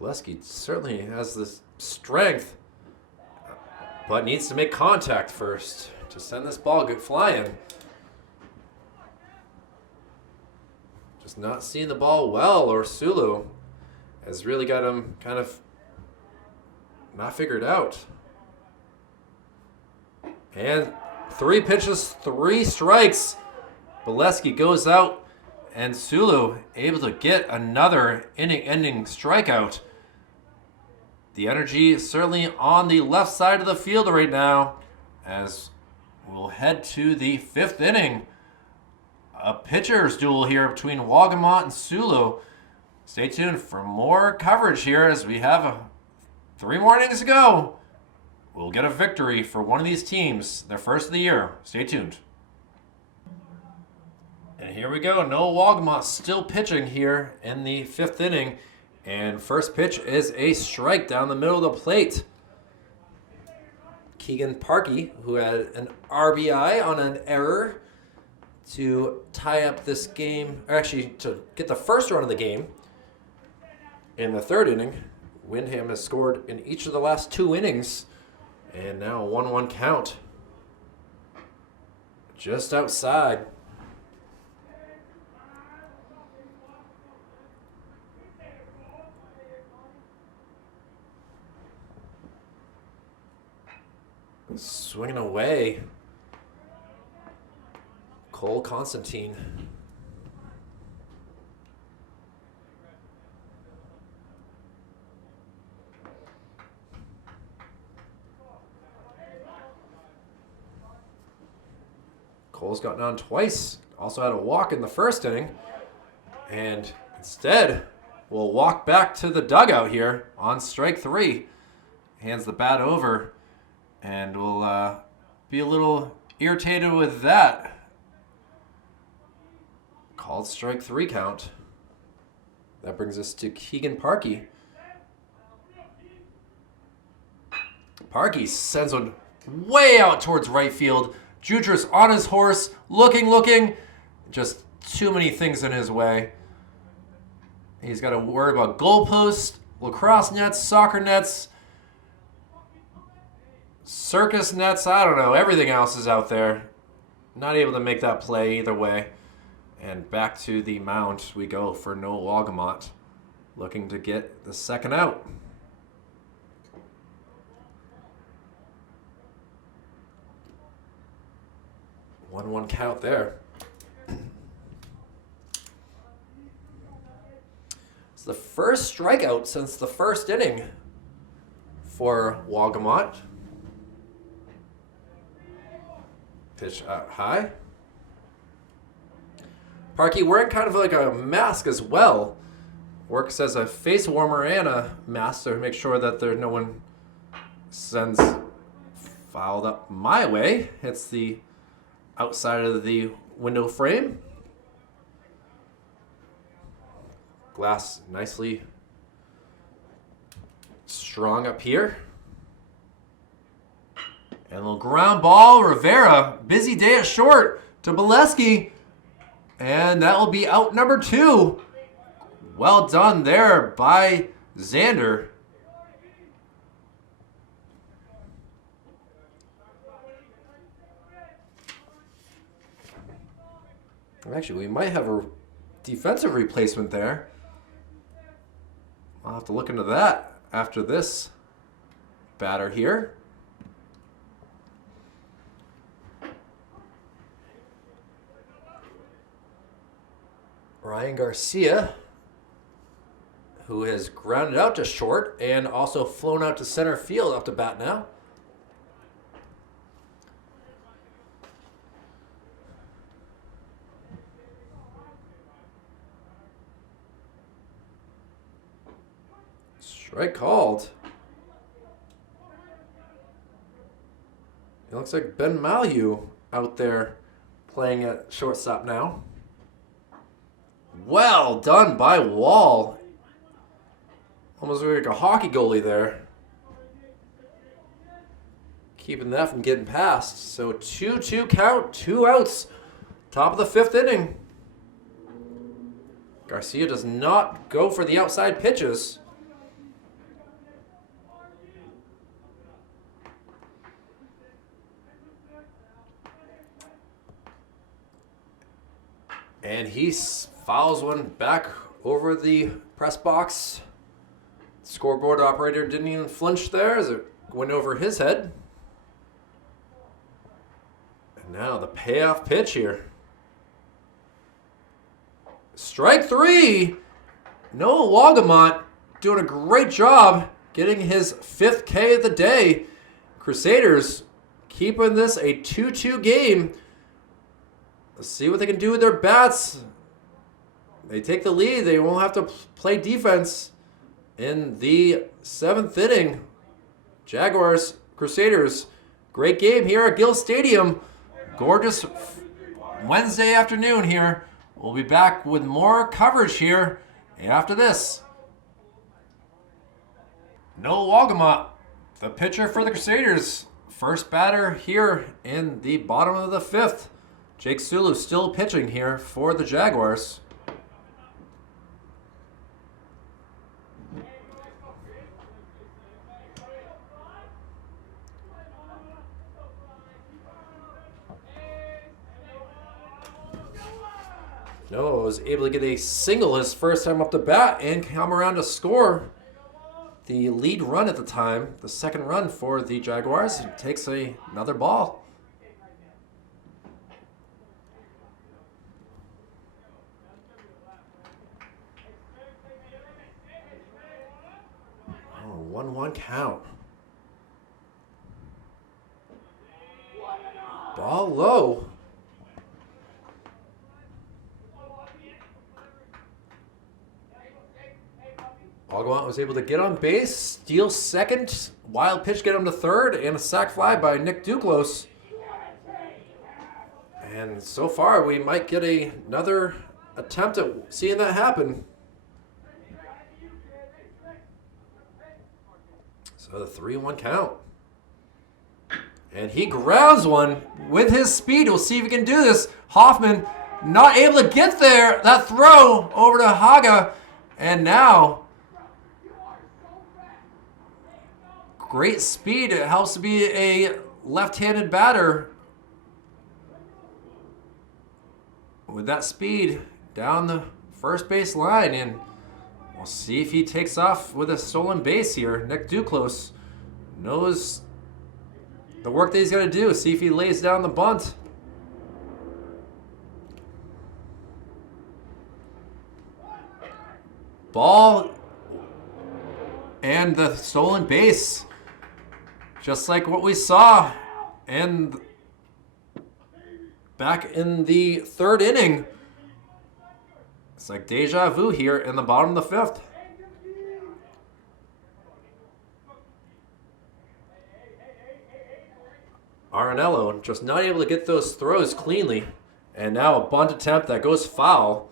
Bolesky certainly has this strength, but needs to make contact first to send this ball flying. Just not seeing the ball well, or Sulu has really got him kind of not figured out. And 3 pitches, 3 strikes. Bolesky goes out, and Sulu able to get another inning-ending strikeout. The energy is certainly on the left side of the field right now, as we'll head to the 5th inning. A pitcher's duel here between Wagamont and Sulu. Stay tuned for more coverage here as we have 3 more innings to go. We'll get a victory for one of these teams, their first of the year. Stay tuned. And here we go. Noah Wagamont still pitching here in the 5th inning. And first pitch is a strike down the middle of the plate. Keegan Parky, who had an RBI on an error, to tie up this game, or actually to get the first run of the game. In the third inning, Windham has scored in each of the last 2 innings, and now a 1-1 count. Just outside. Swinging away. Cole Constantine. Cole's gotten on twice. Also had a walk in the first inning. And instead, will walk back to the dugout here on strike 3. Hands the bat over. And we'll be a little irritated with that. Called strike 3 count. That brings us to Keegan Parky. Parky sends one way out towards right field. Jutras on his horse, looking. Just too many things in his way. He's got to worry about goalposts, lacrosse nets, soccer nets, circus nets, I don't know. Everything else is out there. Not able to make that play either way. And back to the mound we go for Noah Wagamont, looking to get the second out. One count there. It's the first strikeout since the first inning for Wagamont. Pitch out high. Parky wearing kind of like a mask as well. Works as a face warmer and a mask to make sure that no one sends fouled up my way. Hits the outside of the window frame. Glass nicely strong up here. And a little ground ball. Rivera, busy day at short to Bolesky. And that will be out number 2. Well done there by Xander. Actually, we might have a defensive replacement there. I'll have to look into that after this batter here. Ryan Garcia, who has grounded out to short and also flown out to center field up to bat now. Strike called. It looks like Ben Malhew out there playing at shortstop now. Well done by Wall. Almost like a hockey goalie there. Keeping that from getting past. So 2-2 count, 2 outs. Top of the 5th inning. Garcia does not go for the outside pitches. And he fouls one back over the press box. Scoreboard operator didn't even flinch there as it went over his head. And now the payoff pitch here. Strike 3. Noah Wagamont doing a great job getting his 5th K of the day. Crusaders keeping this a 2-2 game. Let's see what they can do with their bats. They take the lead. They won't have to play defense in the 7th inning. Jaguars, Crusaders, great game here at Gill Stadium. Gorgeous Wednesday afternoon here. We'll be back with more coverage here after this. Noah Wagamont, the pitcher for the Crusaders. First batter here in the bottom of the 5th. Jake Sulu still pitching here for the Jaguars. Noah was able to get a single his first time up the bat and come around to score the lead run at the time, the second run for the Jaguars. He takes another ball. Oh, 1-1 count. Ball low. Algamont was able to get on base, steal second, wild pitch get him to third, and a sac fly by Nick Duclos. And so far, we might get another attempt at seeing that happen. So the 3-1 count. And he grounds one with his speed. We'll see if he can do this. Hoffman not able to get there. That throw over to Haga. And now, great speed. It helps to be a left-handed batter. With that speed down the first base line. And we'll see if he takes off with a stolen base here. Nick Duclos knows the work that he's going to do. See if he lays down the bunt. Ball and the stolen base. Just like what we saw and back in the third inning. It's like deja vu here in the bottom of the fifth. Arenello just not able to get those throws cleanly. And now a bunt attempt that goes foul.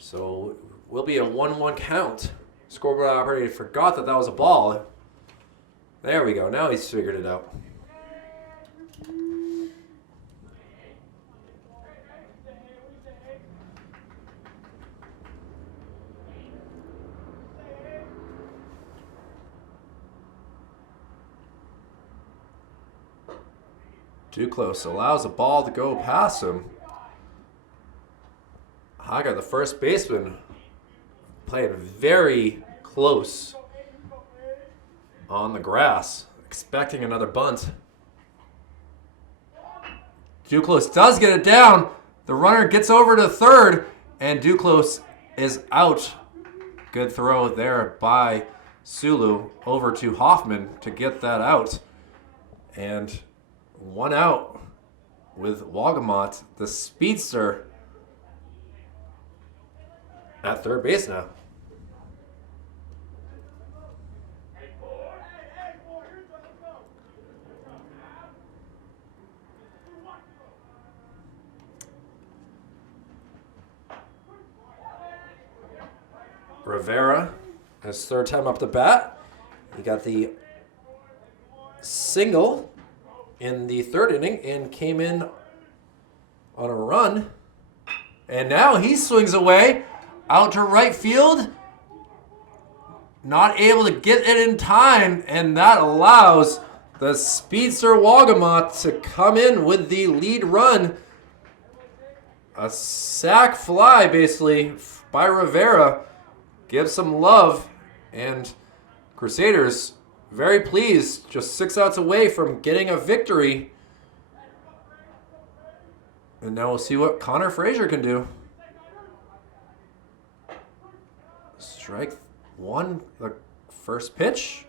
So will be a 1-1 count. Scoreboard operator forgot that was a ball. There we go. Now he's figured it out. Duclos allows the ball to go past him. Haga, the first baseman, playing very close on the grass, expecting another bunt. Duclos does get it down. The runner gets over to third, and Duclos is out. Good throw there by Sulu over to Hoffman to get that out. And one out with Wagamot, the speedster, at third base now. Rivera, his third time up the bat. He got the single in the third inning and came in on a run. And now he swings away out to right field. Not able to get it in time, and that allows the speedster Wagamot to come in with the lead run. A sac fly, basically, by Rivera. Gives some love, and Crusaders very pleased, just 6 outs away from getting a victory. And now we'll see what Connor Frazier can do. Strike one, the first pitch.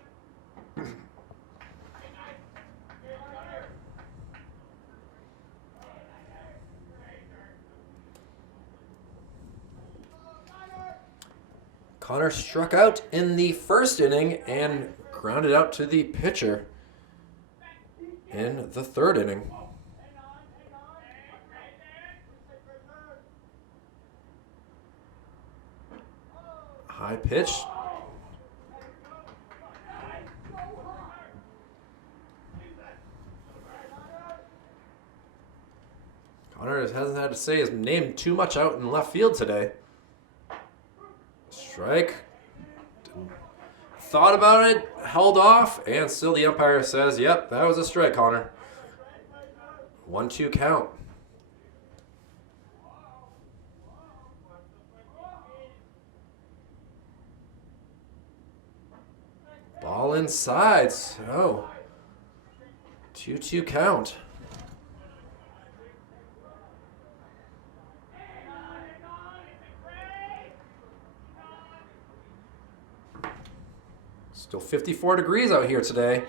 Connor struck out in the first inning and grounded out to the pitcher in the third inning. High pitch. Connor has sad to say his name too much out in left field today. Strike. Thought about it, held off, and still the umpire says, yep, that was a strike, Connor. 1-2 count. Ball inside, so 2-2 count. Still 54 degrees out here today.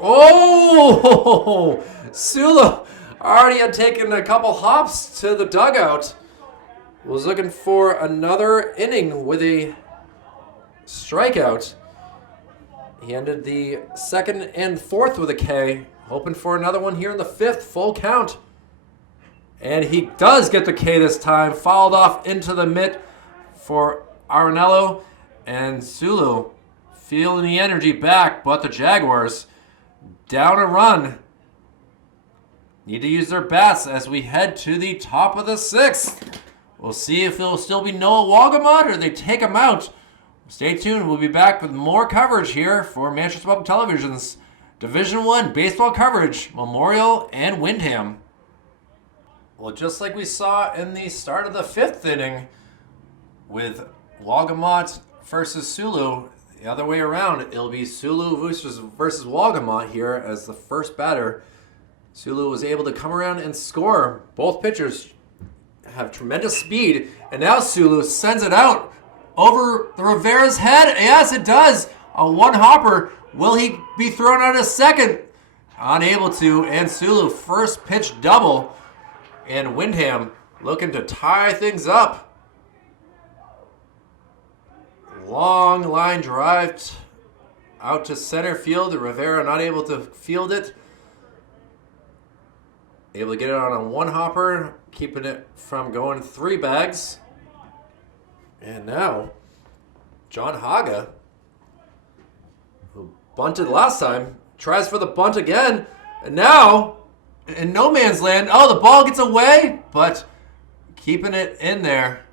Oh! Sulu already had taken a couple hops to the dugout. Was looking for another inning with a strikeout. He ended the second and fourth with a K. Hoping for another one here in the fifth. Full count. And he does get the K this time. Fouled off into the mitt for Arenello. And Sulu feeling the energy back, but the Jaguars down a run. Need to use their bats as we head to the top of the sixth. We'll see if it'll still be Noah Walgamot or they take him out. Stay tuned. We'll be back with more coverage here for Manchester Public Television's Division I baseball coverage, Memorial and Windham. Well, just like we saw in the start of the fifth inning with Walgamot versus Sulu, the other way around, it'll be Sulu versus Walgamot here as the first batter. Sulu was able to come around and score. Both pitchers have tremendous speed, and now Sulu sends it out over the Rivera's head. Yes, it does. A one-hopper. Will he be thrown out a second? Unable to, and Sulu first pitch double, and Windham looking to tie things up. Long line drive out to center field. Rivera not able to field it. Able to get it on a one-hopper, keeping it from going 3 bags. And now, John Haga, who bunted last time, tries for the bunt again. And now, in no man's land, oh, the ball gets away, but keeping it in there.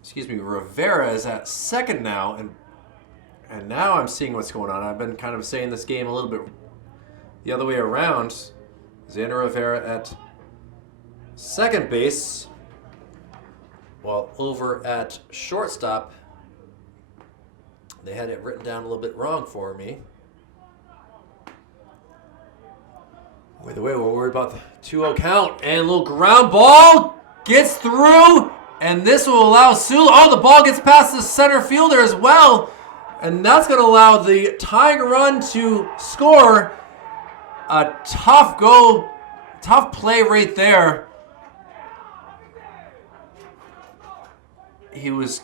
Excuse me, Rivera is at second now, and now I'm seeing what's going on. I've been kind of saying this game a little bit the other way around. Xander Rivera at second base, while over at shortstop, they had it written down a little bit wrong for me. By the way, we're worried about the 2-0 count, and a little ground ball gets through. And this will allow Sulu. Oh, the ball gets past the center fielder as well. And that's going to allow the tying run to score. A tough play right there. He was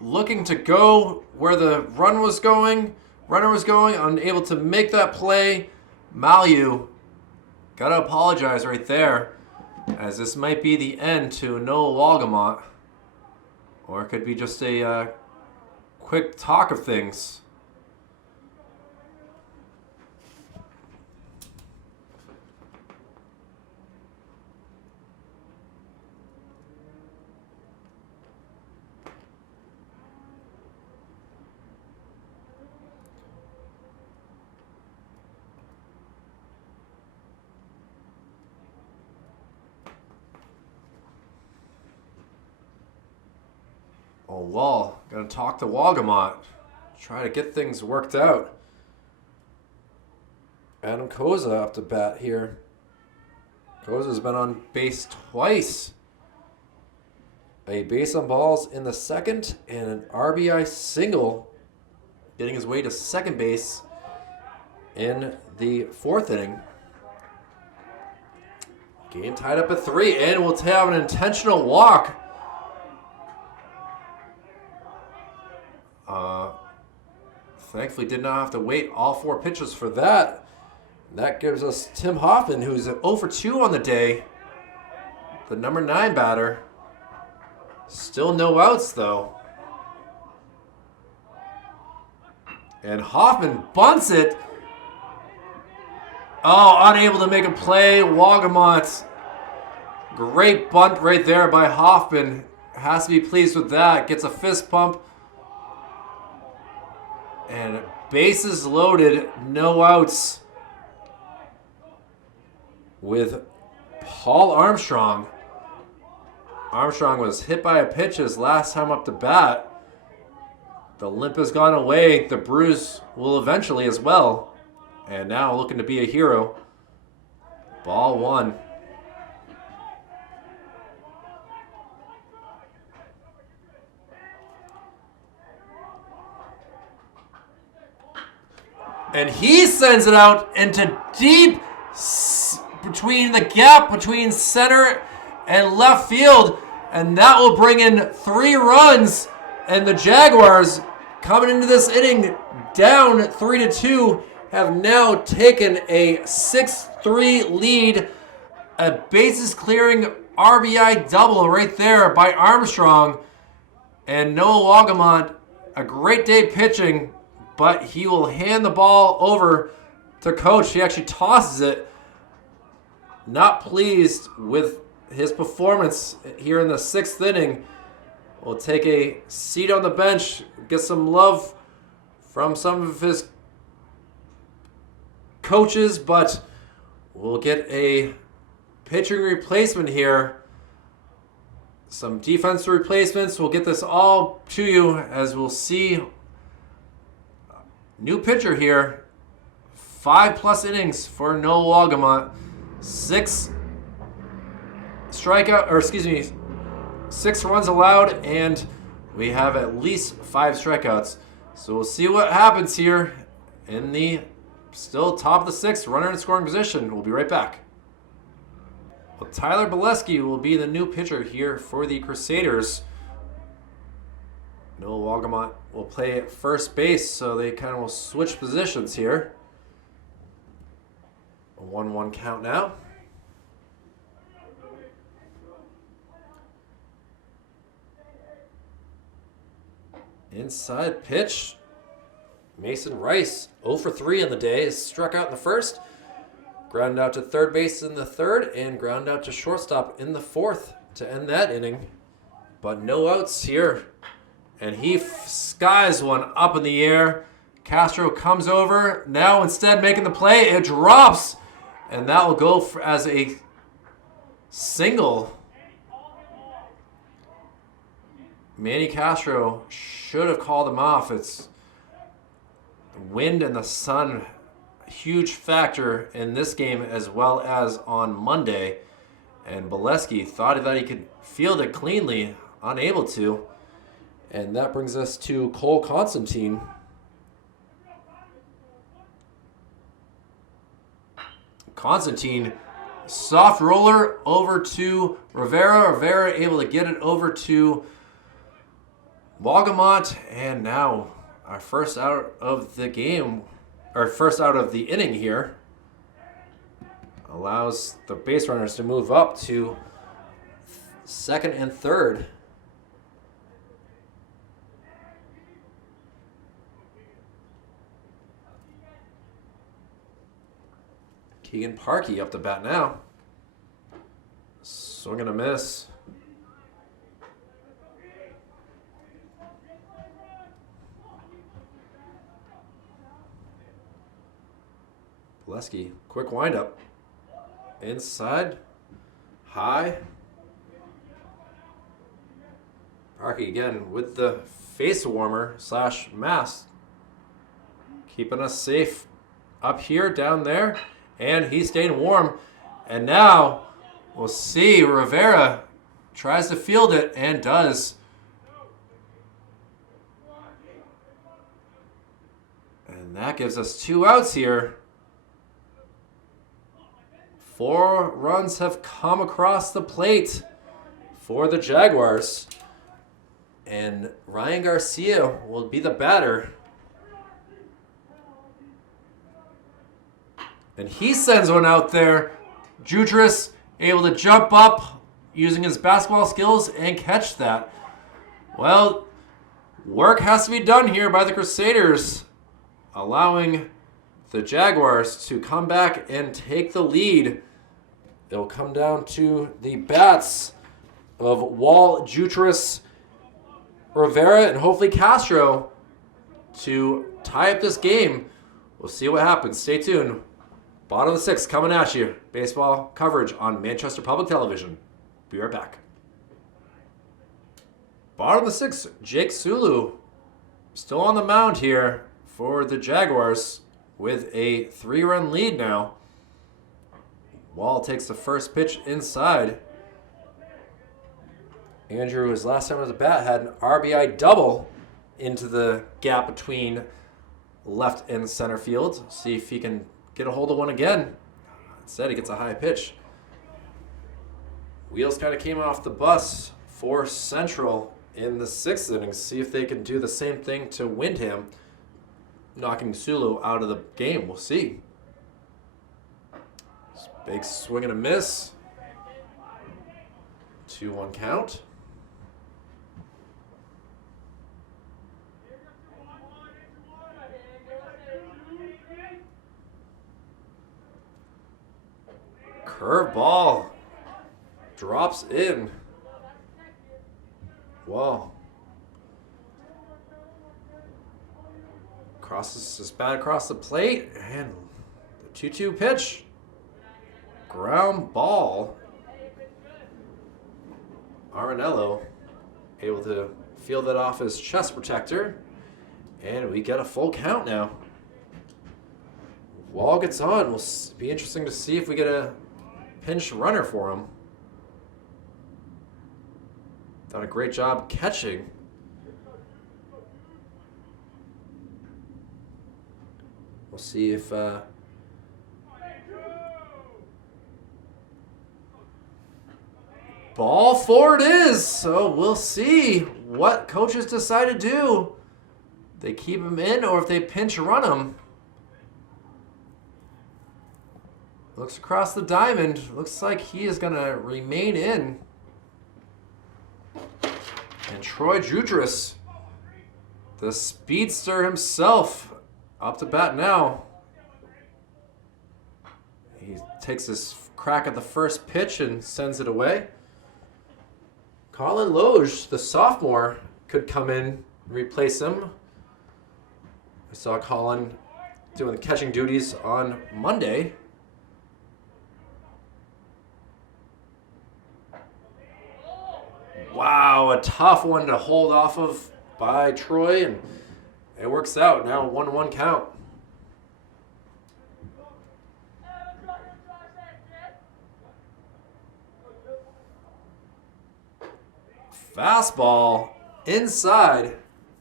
looking to go where the runner was going, unable to make that play. Malu, got to apologize right there, as this might be the end to Noah Walgamot. Or it could be just a quick talk of things. Oh, Wall, gonna talk to Walgamot. Try to get things worked out. Adam Koza up to bat here. Koza's been on base twice. A base on balls in the second and an RBI single, getting his way to second base in the fourth inning. Game tied up at 3, and we'll have an intentional walk. Thankfully did not have to wait all 4 pitches for that. That gives us Tim Hoffman, who's 0 for 2 on the day. The number 9 batter. Still no outs, though. And Hoffman bunts it. Oh, unable to make a play. Wagamont. Great bunt right there by Hoffman. Has to be pleased with that. Gets a fist pump. And bases loaded. No outs. With Paul Armstrong. Armstrong was hit by a pitch his last time up to bat. The limp has gone away. The bruise will eventually as well. And now looking to be a hero. Ball one. And he sends it out into deep between the gap between center and left field. And that will bring in 3 runs. And the Jaguars, coming into this inning down 3-2, have now taken a 6-3 lead. A bases clearing RBI double right there by Armstrong. And Noah Wagamont, a great day pitching, but he will hand the ball over to coach. He actually tosses it. Not pleased with his performance here in the 6th inning. Will take a seat on the bench, get some love from some of his coaches, but we'll get a pitching replacement here. Some defensive replacements. We'll get this all to you as we'll see. New pitcher here. 5+ innings for Noah Wagamont. 6 runs allowed, and we have at least 5 strikeouts. So we'll see what happens here in the still top of the 6th, runner in scoring position. We'll be right back. Well, Tyler Bolesky will be the new pitcher here for the Crusaders. Noah Wagamont will play at first base, so they kind of will switch positions here. A 1-1 count now. Inside pitch. Mason Rice, 0 for 3 on the day, is struck out in the first. Ground out to third base in the third, and ground out to shortstop in the fourth to end that inning. But no outs here. And he skies one up in the air. Castro comes over. Now instead making the play, it drops. And that will go as a single. Manny Castro should have called him off. It's the wind and the sun, a huge factor in this game as well as on Monday. And Bolesky thought that he could field it cleanly, unable to. And that brings us to Cole Constantine. Constantine, soft roller over to Rivera. Rivera able to get it over to Wagamont. And now our first out of the game, or first out of the inning here, allows the base runners to move up to second and third. Keegan Parky up to bat now. Swing and a miss. Bolesky, quick windup. Inside. High. Parky again with the face warmer / mask. Keeping us safe up here, down there. And he's staying warm. And now we'll see Rivera tries to field it and does. And that gives us 2 outs here. 4 runs have come across the plate for the Jaguars. And Ryan Garcia will be the batter. And he sends one out there. Jutris able to jump up using his basketball skills and catch that. Well, work has to be done here by the Crusaders. allowing the Jaguars to come back and take the lead. It'll come down to the bats of Wall, Jutras, Rivera, and hopefully Castro to tie up this game. We'll see what happens. Stay tuned. Bottom of the sixth coming at you. Baseball coverage on Manchester Public Television. Be right back. Bottom of the sixth, Jake Sulu still on the mound here for the Jaguars with a 3-run lead now. Wall takes the first pitch inside. Andrew, his last time at the bat, had an RBI double into the gap between left and center field. See if he can get a hold of one again. Instead, he gets a high pitch. Wheels kind of came off the bus for Central in the 6th inning. See if they can do the same thing to Windham, knocking Sulu out of the game. We'll see. Big swing and a miss. 2-1 count. Curveball drops in. Wow. Crosses his bat across the plate, and the 2-2 pitch. Ground ball. Arenello able to field that off his chest protector, and we get a full count now. Wall gets on. Will be interesting to see if we get a pinch runner for him. Done a great job catching. We'll see if ball four it is. So we'll see what coaches decide to do. They keep him in or if they pinch run him. Looks across the diamond. Looks like he is going to remain in. And Troy Jutras, the speedster himself, up to bat now. He takes his crack at the first pitch and sends it away. Colin Loge, the sophomore, could come in and replace him. I saw Colin doing the catching duties on Monday. Wow, a tough one to hold off of by Troy, and it works out. Now 1-1 count. Fastball inside.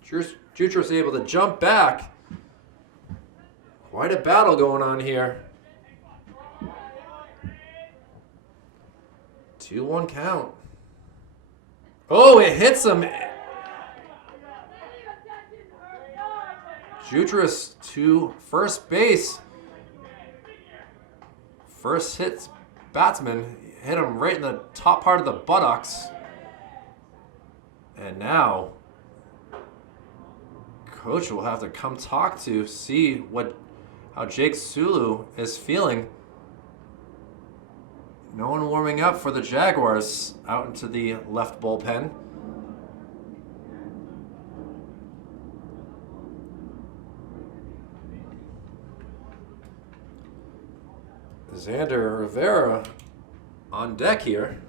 Jutras able to jump back. Quite a battle going on here. 2-1 count. Oh, it hits him. Jutras to first base. First hit batsman hit him right in the top part of the buttocks. And now, coach will have to come talk to see how Jake Sulu is feeling. No one warming up for the Jaguars out into the left bullpen. Xander Rivera on deck here.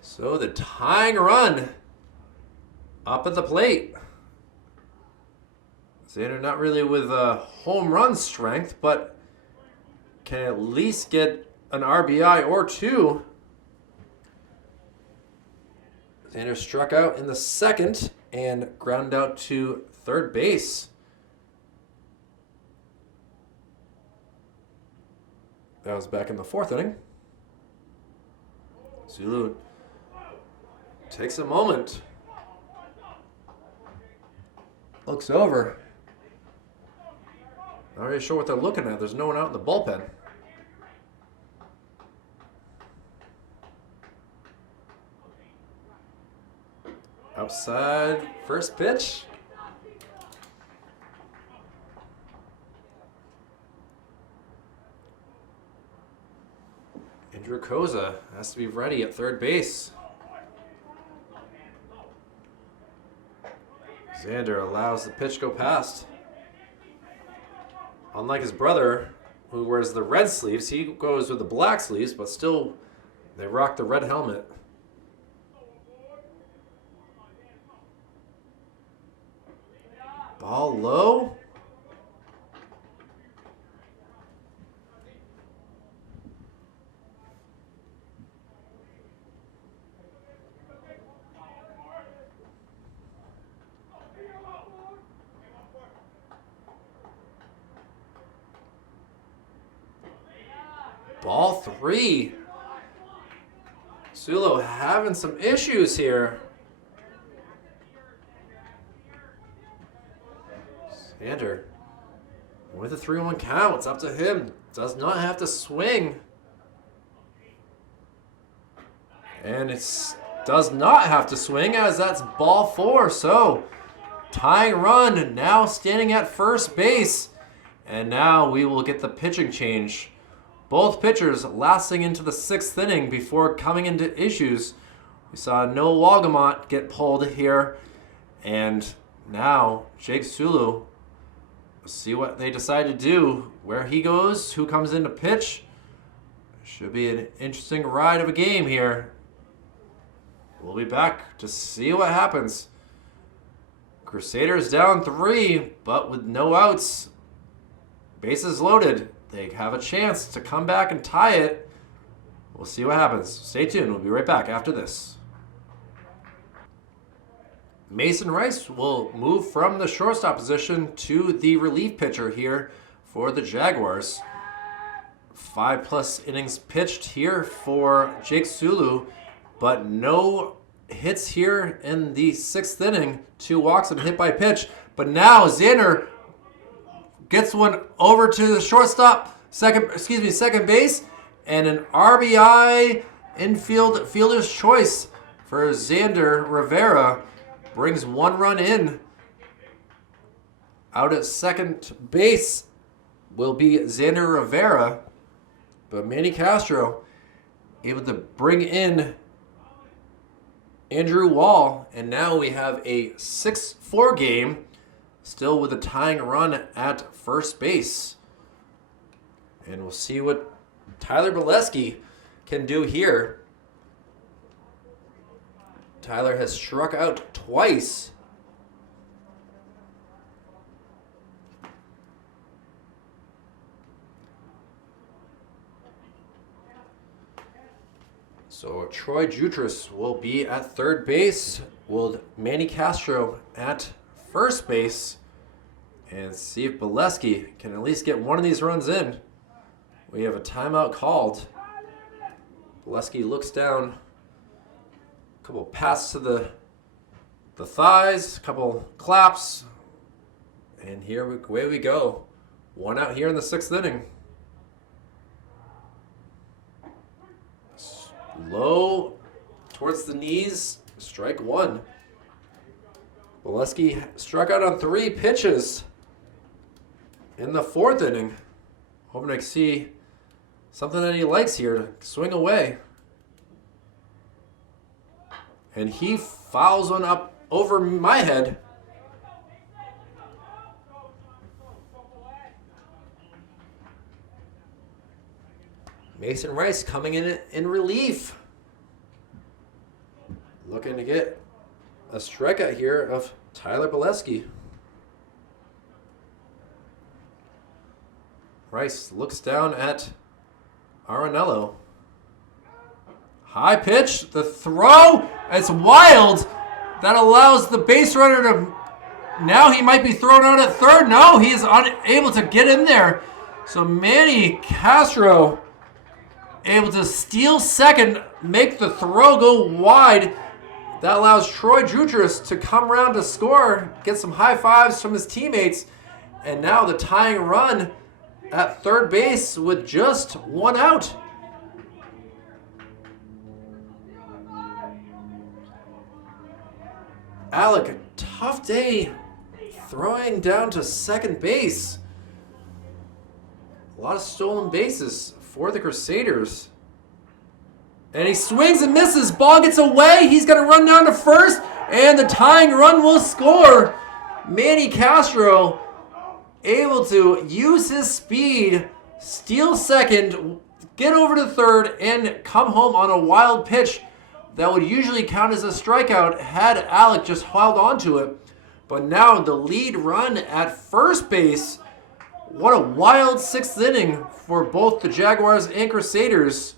So the tying run up at the plate. Xander not really with home run strength, but can at least get an RBI or two. Xander struck out in the second and grounded out to third base. That was back in the 4th inning. Sulu takes a moment. Looks over. Not really sure what they're looking at. There's no one out in the bullpen. Outside first pitch. Andrew Koza has to be ready at third base. Xander allows the pitch go past. Unlike his brother, who wears the red sleeves, he goes with the black sleeves, but still they rock the red helmet. Ball low. Ball 3. Sulo having some issues here. Xander with a 3-1 count. It's up to him. Does not have to swing. And it does not have to swing, as that's ball 4. So tying run now standing at first base. And now we will get the pitching change. Both pitchers lasting into the 6th inning before coming into issues. We saw Noah Walgamont get pulled here. And now Jake Sulu, see what they decide to do. Where he goes, who comes in to pitch. Should be an interesting ride of a game here. We'll be back to see what happens. Crusaders down 3, but with no outs. Bases loaded. They have a chance to come back and tie it. We'll see what happens. Stay tuned. We'll be right back after this. Mason Rice will move from the shortstop position to the relief pitcher here for the Jaguars. 5+ innings pitched here for Jake Sulu, but no hits here in the 6th inning. 2 walks and hit by pitch. But now Xander gets one over to the shortstop, second base, and an RBI fielder's choice for Xander Rivera brings 1 run in. Out at second base will be Xander Rivera, but Manny Castro able to bring in Andrew Wall, and now we have a 6-4 game, still with a tying run at first base. And we'll see what Tyler Bileski can do here. Tyler has struck out twice. So Troy Jutras will be at third base, with Manny Castro at first base, and see if Bileski can at least get one of these runs in. We have a timeout called. Bileski looks down, a couple passes to the thighs, a couple claps, and away we go. 1 out here in the 6th inning. Low towards the knees, strike 1. Bileski struck out on 3 pitches in the 4th inning. Hoping to see something that he likes here to swing away. And he fouls one up over my head. Mason Rice coming in relief. Looking to get a strikeout here of Tyler Bileski. Rice looks down at Arenello. High pitch, the throw, it's wild. That allows the base runner to, now he might be thrown out at third. No, he is unable to get in there. So Manny Castro able to steal second, make the throw go wide. That allows Troy Jutras to come around to score, get some high fives from his teammates, and now the tying run at third base with just 1 out. Alec, a tough day throwing down to second base. A lot of stolen bases for the Crusaders. And he swings and misses. Ball gets away. He's going to run down to first. And the tying run will score. Manny Castro able to use his speed, steal second, get over to third, and come home on a wild pitch that would usually count as a strikeout had Alec just held on to it. But now the lead run at first base. What a wild sixth inning for both the Jaguars and Crusaders.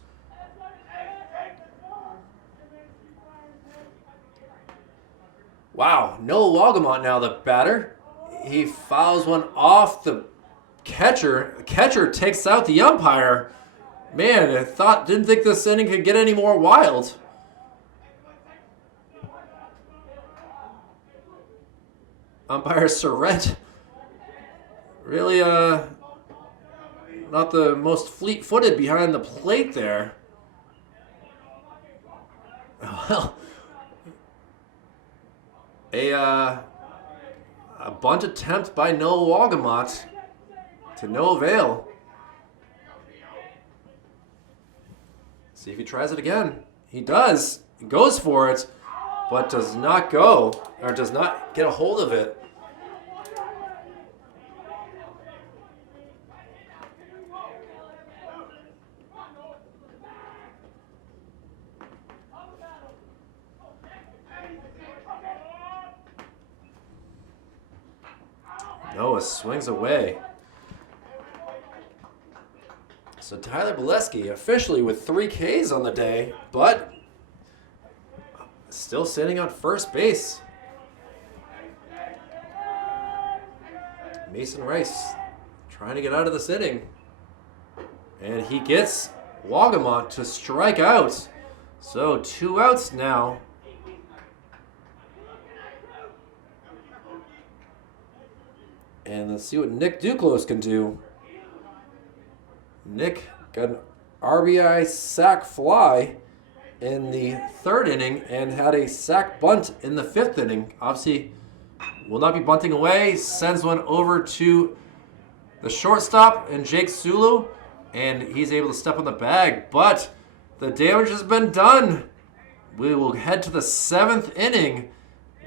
Wow, Noah Walgamont now the batter. He fouls one off the catcher. The catcher takes out the umpire. Man, didn't think this inning could get any more wild. Umpire Surrett. Really, not the most fleet-footed behind the plate there. Well, a bunt attempt by Noah Walgamont to no avail. See if he tries it again. He does. He goes for it, but does not go, or does not get a hold of it. Noah swings away. So Tyler Bolesky officially with 3 Ks on the day, but still sitting on first base. Mason Rice trying to get out of this inning. And he gets Walgamont to strike out. So 2 outs now. And let's see what Nick Duclos can do. Nick got an RBI sac fly in the 3rd inning and had a sac bunt in the 5th inning. Obviously, will not be bunting away. Sends one over to the shortstop and Jake Sulu, and he's able to step on the bag. But the damage has been done. We will head to the 7th inning.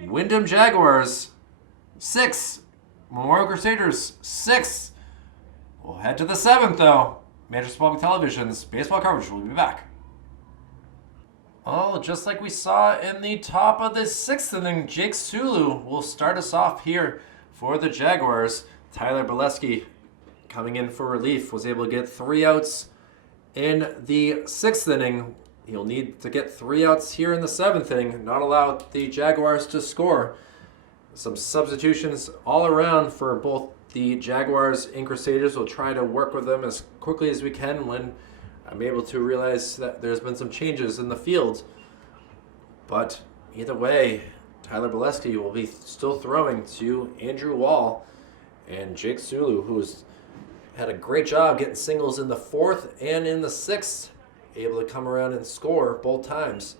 Windham Jaguars 6. Memorial Crusaders 6. We'll head to the 7th, though. Manchester Public Television's baseball coverage will be back. Oh, just like we saw in the top of the 6th inning, Jake Sulu will start us off here for the Jaguars. Tyler Bolesky coming in for relief was able to get 3 outs in the 6th inning. He'll need to get 3 outs here in the 7th inning, not allow the Jaguars to score. Some substitutions all around for both the Jaguars and Crusaders. We'll try to work with them as quickly as we can when I'm able to realize that there's been some changes in the field. But either way, Tyler Bolesky will be still throwing to Andrew Wall and Jake Sulu, who's had a great job getting singles in the 4th and in the 6th, able to come around and score both times.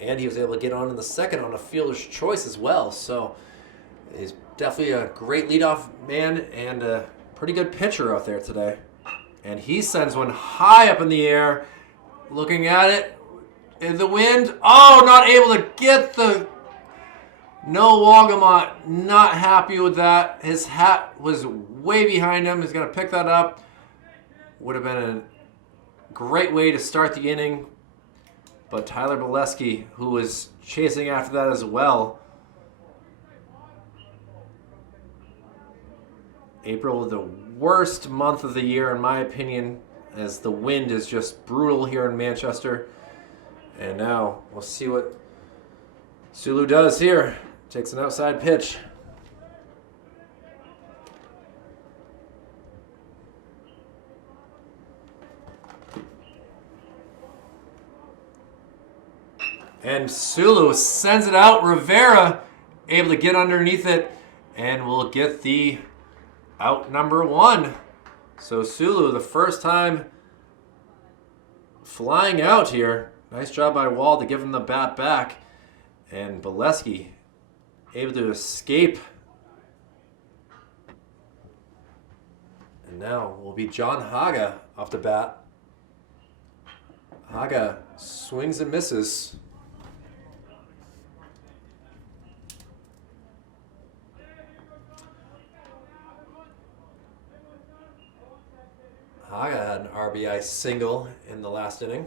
And he was able to get on in the 2nd on a fielder's choice as well. So he's definitely a great leadoff man and a pretty good pitcher out there today. And he sends one high up in the air, looking at it in the wind. Oh, not able to get the... No, Walgamont not happy with that. His hat was way behind him. He's going to pick that up. Would have been a great way to start the inning. But Tyler Bolesky, who was chasing after that as well. April, the worst month of the year in my opinion, as the wind is just brutal here in Manchester. And now we'll see what Sulu does here. Takes an outside pitch. And Sulu sends it out. Rivera able to get underneath it and will get the out number 1. So Sulu, the first time flying out here. Nice job by Wall to give him the bat back. And Bolesky able to escape. And now will be John Haga off the bat. Haga swings and misses. Haga had an RBI single in the last inning.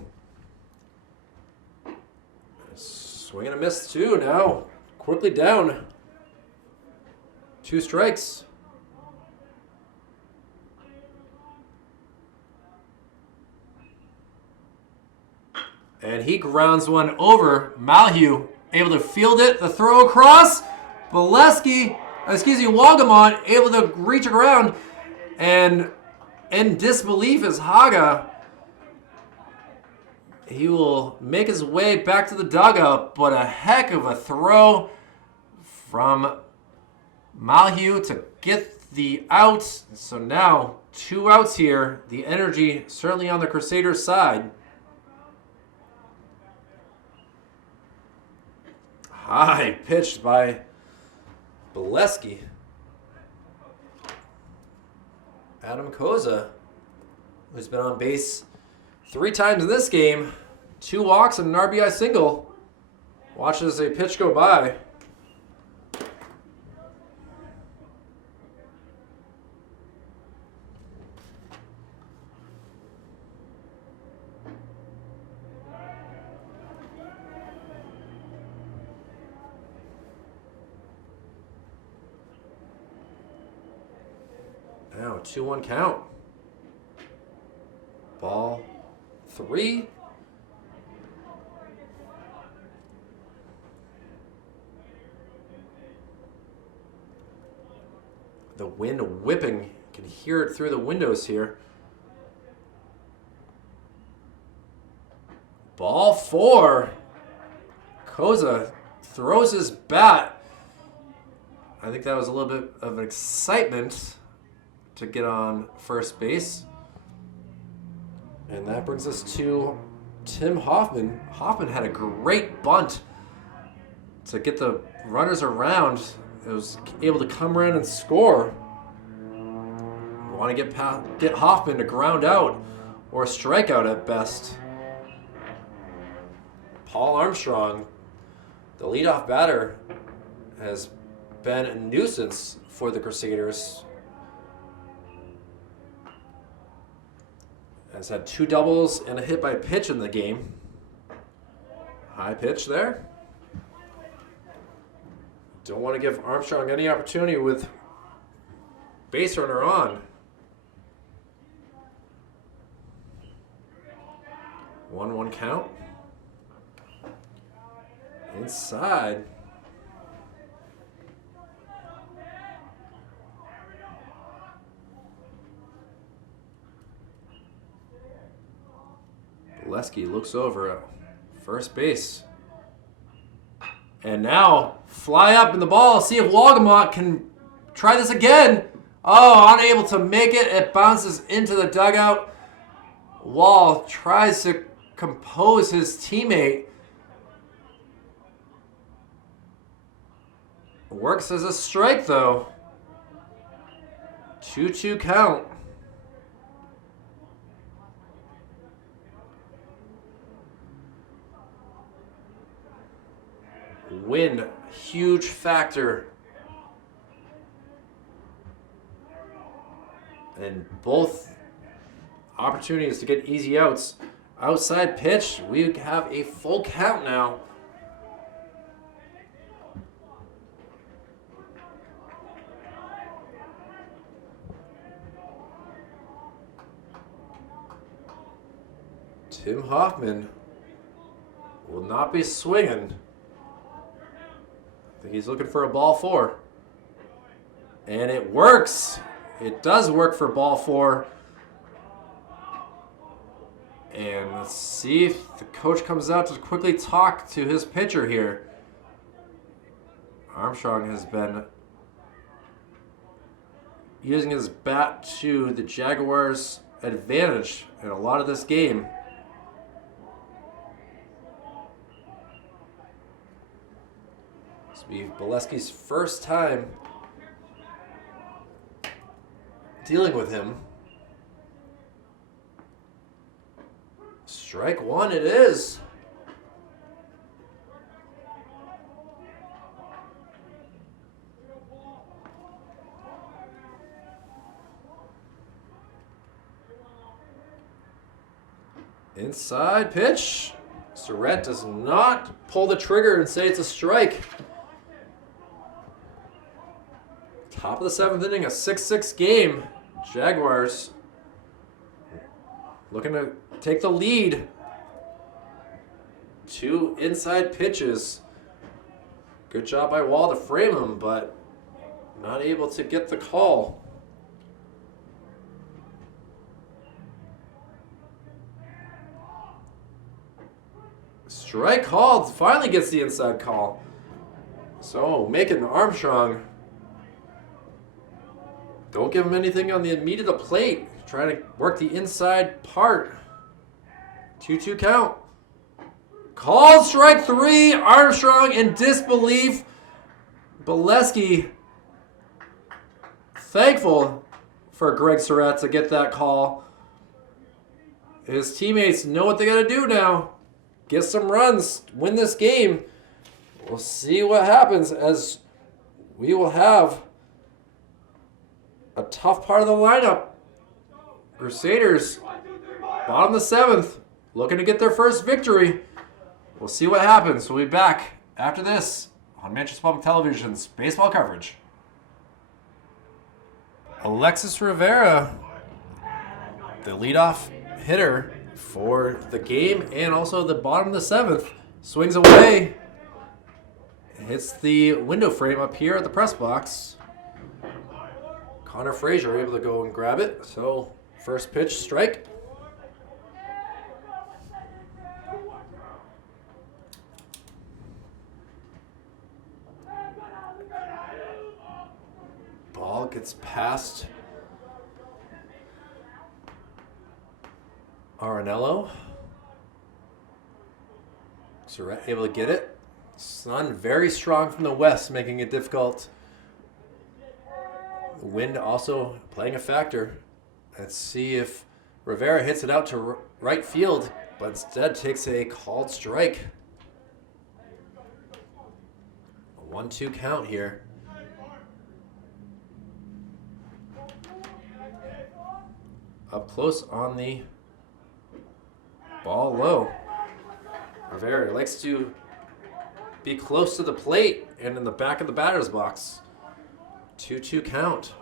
Swing and a miss too now. Quickly down. 2 strikes. And he grounds one over. Malhue able to field it. The throw across. Wagamont able to reach around. And in disbelief is Haga. He will make his way back to the dugout, but a heck of a throw from Malhue to get the out. So now 2 outs here. The energy certainly on the Crusaders' side. High pitched by Bolesky. Adam Koza, who's been on base 3 times in this game, 2 walks and an RBI single. Watches a pitch go by. Now 2-1 count. Ball 3. The wind whipping. You can hear it through the windows here. Ball 4. Koza throws his bat. I think that was a little bit of excitement to get on first base. And that brings us to Tim Hoffman. Hoffman had a great bunt to get the runners around. It was able to come around and score. We want to get Hoffman to ground out or a strikeout at best. Paul Armstrong, the leadoff batter, has been a nuisance for the Crusaders. Has had 2 doubles and a hit by pitch in the game. High pitch there. Don't want to give Armstrong any opportunity with base runner on. 1-1 count. Inside. Bolesky looks over at first base. And now, fly up in the ball. See if Wagamont can try this again. Oh, unable to make it. It bounces into the dugout. Wall tries to compose his teammate. Works as a strike, though. 2-2 count. Wind, huge factor. And both opportunities to get easy outs. Outside pitch, we have a full count now. Tim Hoffman will not be swinging. I think he's looking for a ball 4. And it works. It does work for ball 4. And let's see if the coach comes out to quickly talk to his pitcher here. Armstrong has been using his bat to the Jaguars' advantage in a lot of this game. This will be Bolesky's first time dealing with him. Strike one it is. Inside pitch. Surratt does not pull the trigger and say it's a strike. Top of the 7th inning, a 6-6 game. Jaguars looking to take the lead. 2 inside pitches. Good job by Wall to frame him, but not able to get the call. Strike called. Finally gets the inside call. So, making Armstrong. Don't give him anything on the meat of the plate. Trying to work the inside part. 2-2 count. Called strike 3. Armstrong in disbelief. Bolesky thankful for Greg Surratt to get that call. His teammates know what they got to do now. Get some runs. Win this game. We'll see what happens as we will have a tough part of the lineup. Crusaders, bottom of the 7th, looking to get their first victory. We'll see what happens. We'll be back after this on Manchester Public Television's baseball coverage. Alexis Rivera, the leadoff hitter for the game and also the bottom of the 7th, swings away, hits the window frame up here at the press box. Connor Frazier able to go and grab it. So first pitch, strike. Ball gets past Arenello. Surratt able to get it. Sun very strong from the west, making it difficult. The wind also playing a factor. Let's see if Rivera hits it out to right field, but instead takes a called strike. A 1-2 count here. Up close on the ball low. Rivera likes to be close to the plate and in the back of the batter's box. 2-2 count.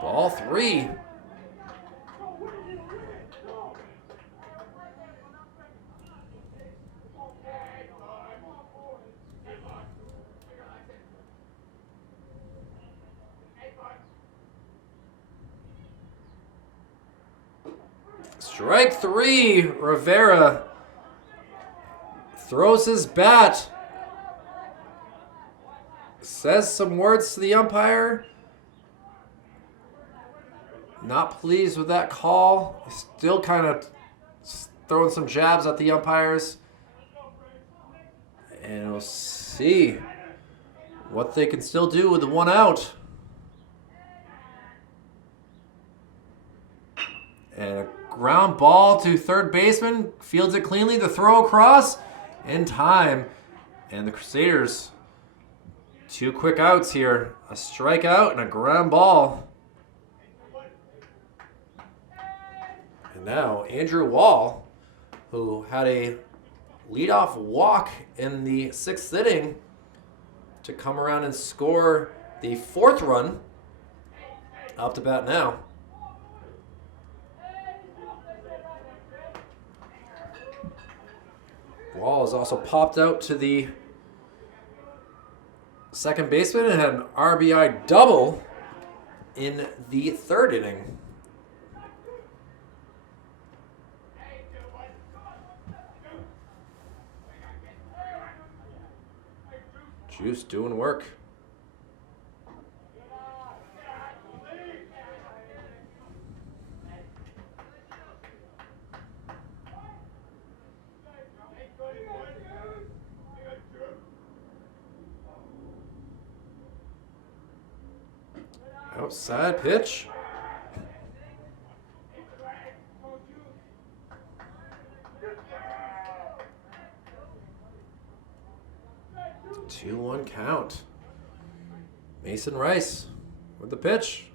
Ball 3. Strike 3. Rivera throws his bat. Says some words to the umpire. Not pleased with that call. Still kind of throwing some jabs at the umpires. And we'll see what they can still do with the 1 out. And a ground ball to third baseman. Fields it cleanly. The throw across in time. And the Crusaders, 2 quick outs here. A strikeout and a ground ball. And now Andrew Wall, who had a leadoff walk in the 6th inning to come around and score the 4th run, up to bat now. Wall has also popped out to the second baseman and had an RBI double in the 3rd inning. Juice doing work. Outside pitch. Two one count. Mason Rice with the pitch.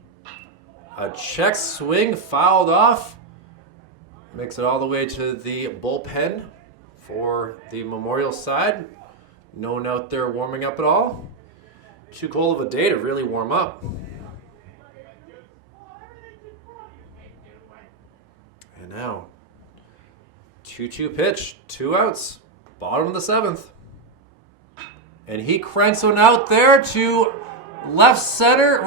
A check swing fouled off. Makes it all the way to the bullpen for the Memorial side. No one out there warming up at all. Too cold of a day to really warm up. And now, 2-2 pitch, 2 outs, bottom of the 7th. And he cranks one out there to right center,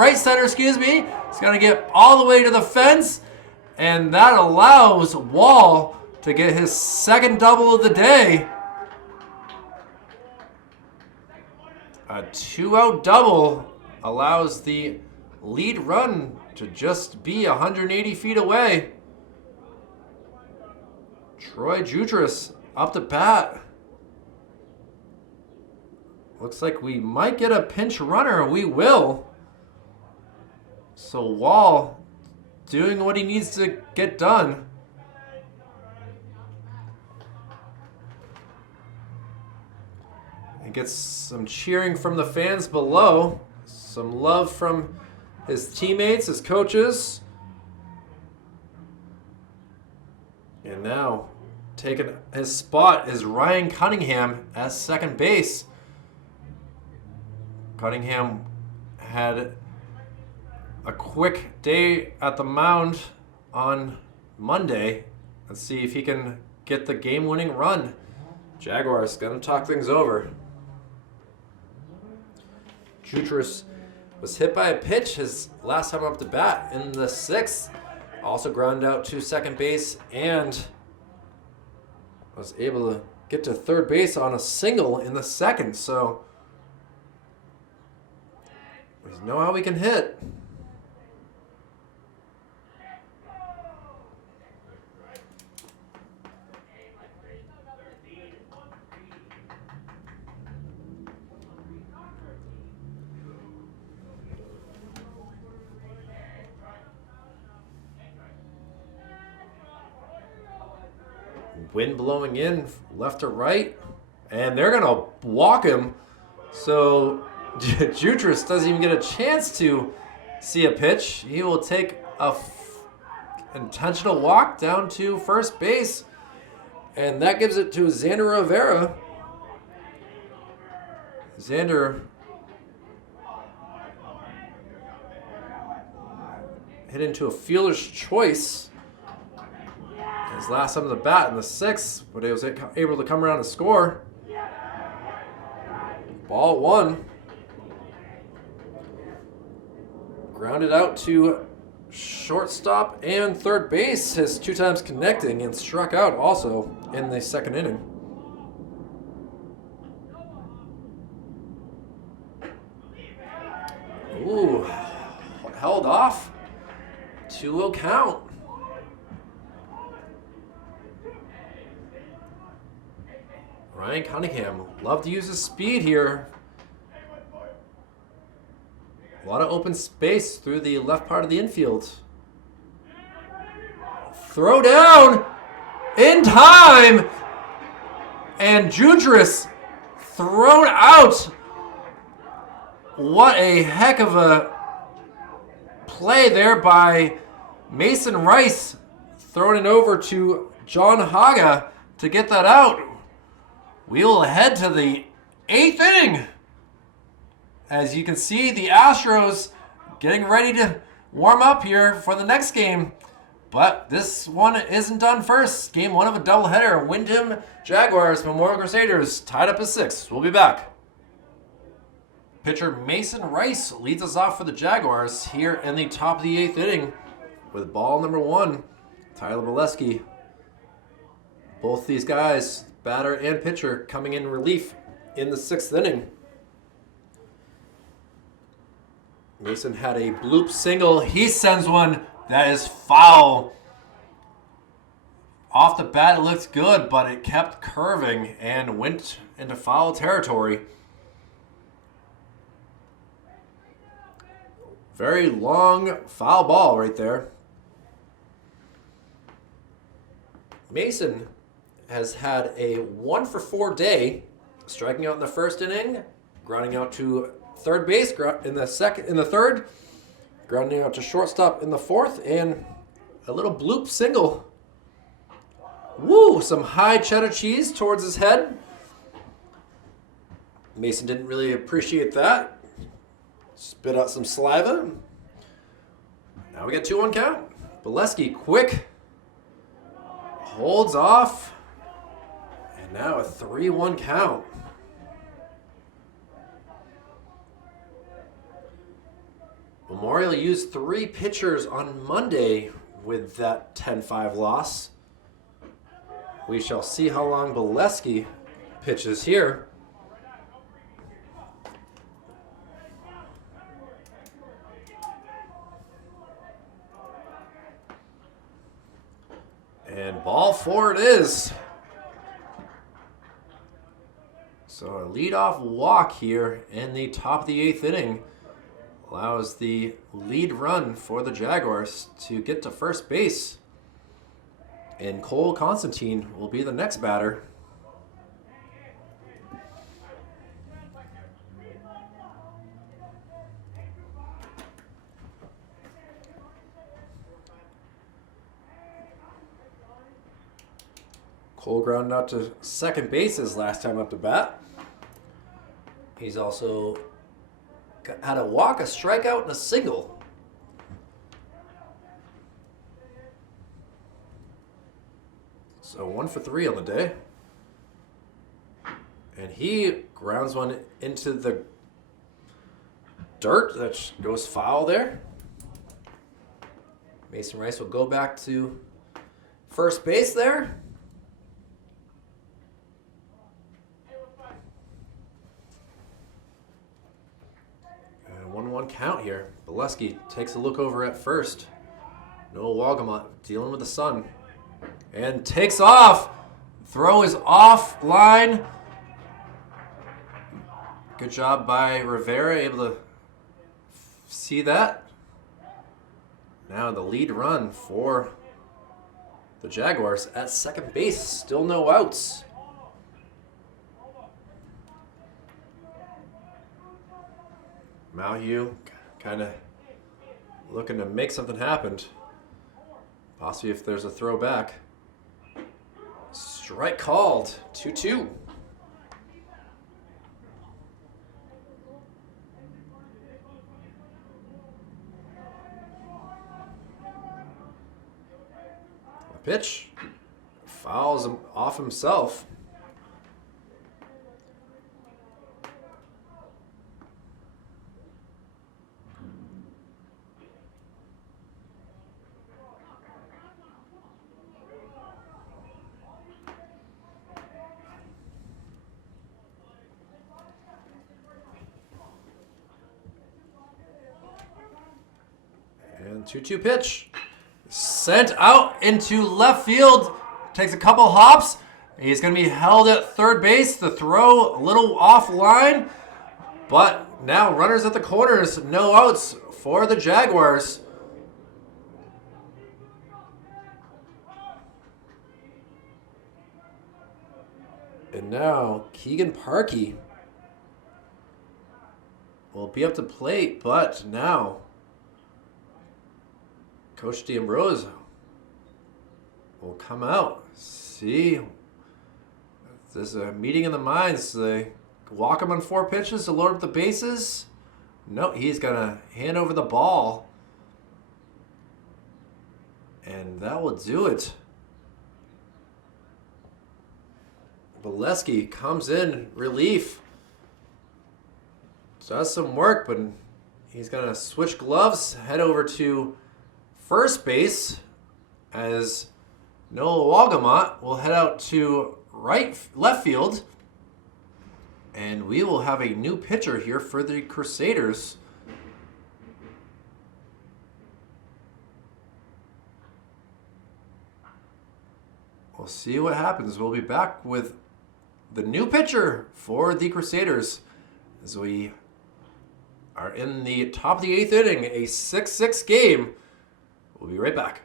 excuse me. He's going to get all the way to the fence. And that allows Wall to get his second double of the day. A 2-out double allows the lead run to just be 180 feet away. Troy Jutras up to bat. Looks like we might get a pinch runner. We will. So Wall doing what he needs to get done. He gets some cheering from the fans below. Some love from his teammates, his coaches. And now, taking his spot is Ryan Cunningham at second base. Cunningham had a quick day at the mound on Monday. Let's see if he can get the game-winning run. Jaguars gonna talk things over. Jutras was hit by a pitch his last time up to bat in the 6th. Also grounded out to second base and was able to get to third base on a single in the 2nd. So we know how we can hit. Wind blowing in left to right, and they're going to walk him. So Jutras doesn't even get a chance to see a pitch. He will take a intentional walk down to first base, and that gives it to Xander Rivera. Xander hit into a fielder's choice. His last time of the bat in the 6th, but he was able to come around and score. Ball 1. Grounded out to shortstop and third base, his 2 times connecting, and struck out also in the 2nd inning. Ooh, held off. 2-0 count. Ryan Cunningham, love to use his speed here. A lot of open space through the left part of the infield. Throw down in time. And Jutras thrown out. What a heck of a play there by Mason Rice. Throwing it over to John Haga to get that out. We will head to the 8th inning. As you can see, the Astros getting ready to warm up here for the next game. But this one isn't done first. Game 1 of a doubleheader. Windham Jaguars, Memorial Crusaders tied up at 6. We'll be back. Pitcher Mason Rice leads us off for the Jaguars here in the top of the 8th inning with ball number 1, Tyler Bolesky. Both these guys, batter and pitcher, coming in relief in the 6th inning. Mason had a bloop single. He sends one that is foul. Off the bat, it looked good, but it kept curving and went into foul territory. Very long foul ball right there. Mason has had a 1-for-4 day, striking out in the first inning, grounding out to third base in the third, grounding out to shortstop in the fourth, and a little bloop single. Woo! Some high cheddar cheese towards his head. Mason didn't really appreciate that. Spit out some saliva. Now we get 2-1 count. Bolesky quick. Holds off. And now a 3-1 count. Memorial used 3 pitchers on Monday with that 10-5 loss. We shall see how long Bolesky pitches here. And ball 4 it is. So a leadoff walk here in the top of the 8th inning allows the lead run for the Jaguars to get to first base. And Cole Constantine will be the next batter. Cole grounded out to second base his last time up to bat. He's also had a walk, a strikeout, and a single. So 1 for 3 on the day. And he grounds one into the dirt that goes foul there. Mason Rice will go back to first base there. And 1-1 count here. Bolesky takes a look over at first. Noah Walgamot dealing with the sun. And takes off. Throw is offline. Good job by Rivera, able to see that. Now the lead run for the Jaguars at second base. Still no outs. Malhue kind of looking to make something happen. Possibly if there's a throw back. Strike called. 2-2. Pitch. Fouls him off himself. And 2-2 pitch. Sent out into left field. Takes a couple hops. He's going to be held at third base. The throw a little offline. But now runners at the corners. No outs for the Jaguars. And now Keegan Parky will be up to plate. But now Coach D'Ambrosio will come out. See, there's a meeting in the minds. They walk him on 4 pitches to load up the bases. No, he's going to hand over the ball. And that will do it. Bolesky comes in relief. Does some work, but he's going to switch gloves, head over to first base as Noah Walgamot will head out to left field. And we will have a new pitcher here for the Crusaders. We'll see what happens. We'll be back with the new pitcher for the Crusaders as we are in the top of the 8th inning, a 6-6 game. We'll be right back.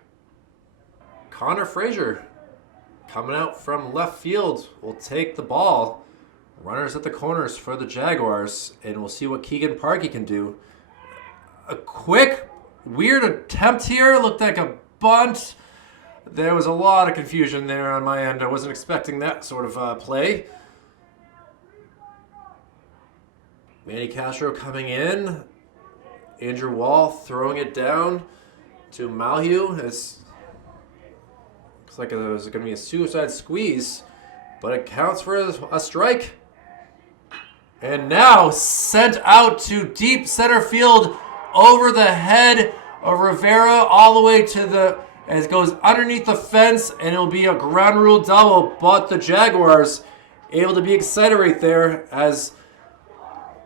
Connor Frazier coming out from left field will take the ball. Runners at the corners for the Jaguars, and we'll see what Keegan Parky can do. A quick, weird attempt here. Looked like a bunt. There was a lot of confusion there on my end. I wasn't expecting that sort of play. Manny Castro coming in. Andrew Wall throwing it down to Malhu. Looks like it was going to be a suicide squeeze, but it counts for a strike. And now sent out to deep center field over the head of Rivera all the way to as it goes underneath the fence, and it'll be a ground rule double. But the Jaguars able to be excited right there as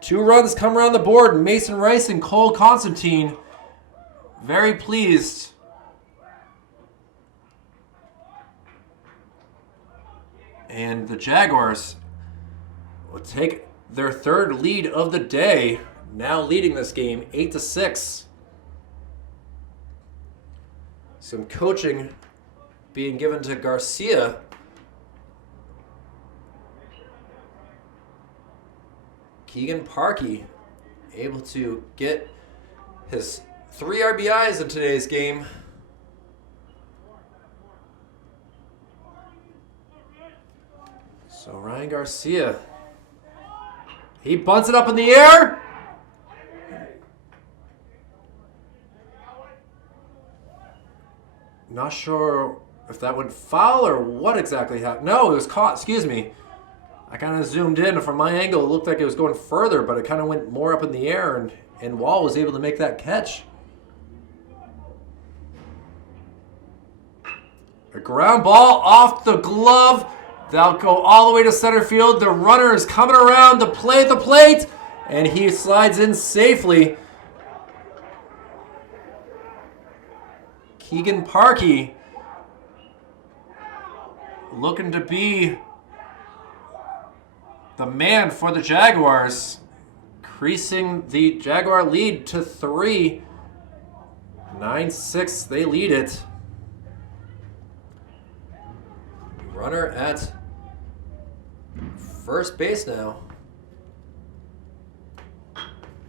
2 runs come around the board. Mason Rice and Cole Constantine very pleased. And the Jaguars will take their 3rd lead of the day, now leading this game 8-6. Some coaching being given to Garcia. Keegan Parky able to get his 3 RBIs in today's game. So Ryan Garcia, he bunts it up in the air. Not sure if that went foul or what exactly happened. No, it was caught. Excuse me. I kind of zoomed in. From my angle, it looked like it was going further, but it kind of went more up in the air, and Wall was able to make that catch. A ground ball off the glove. That'll go all the way to center field. The runner is coming around to play at the plate, and he slides in safely. Keegan Parky looking to be the man for the Jaguars, increasing the Jaguar lead to 3. 9-6, they lead it. Runner at first base now.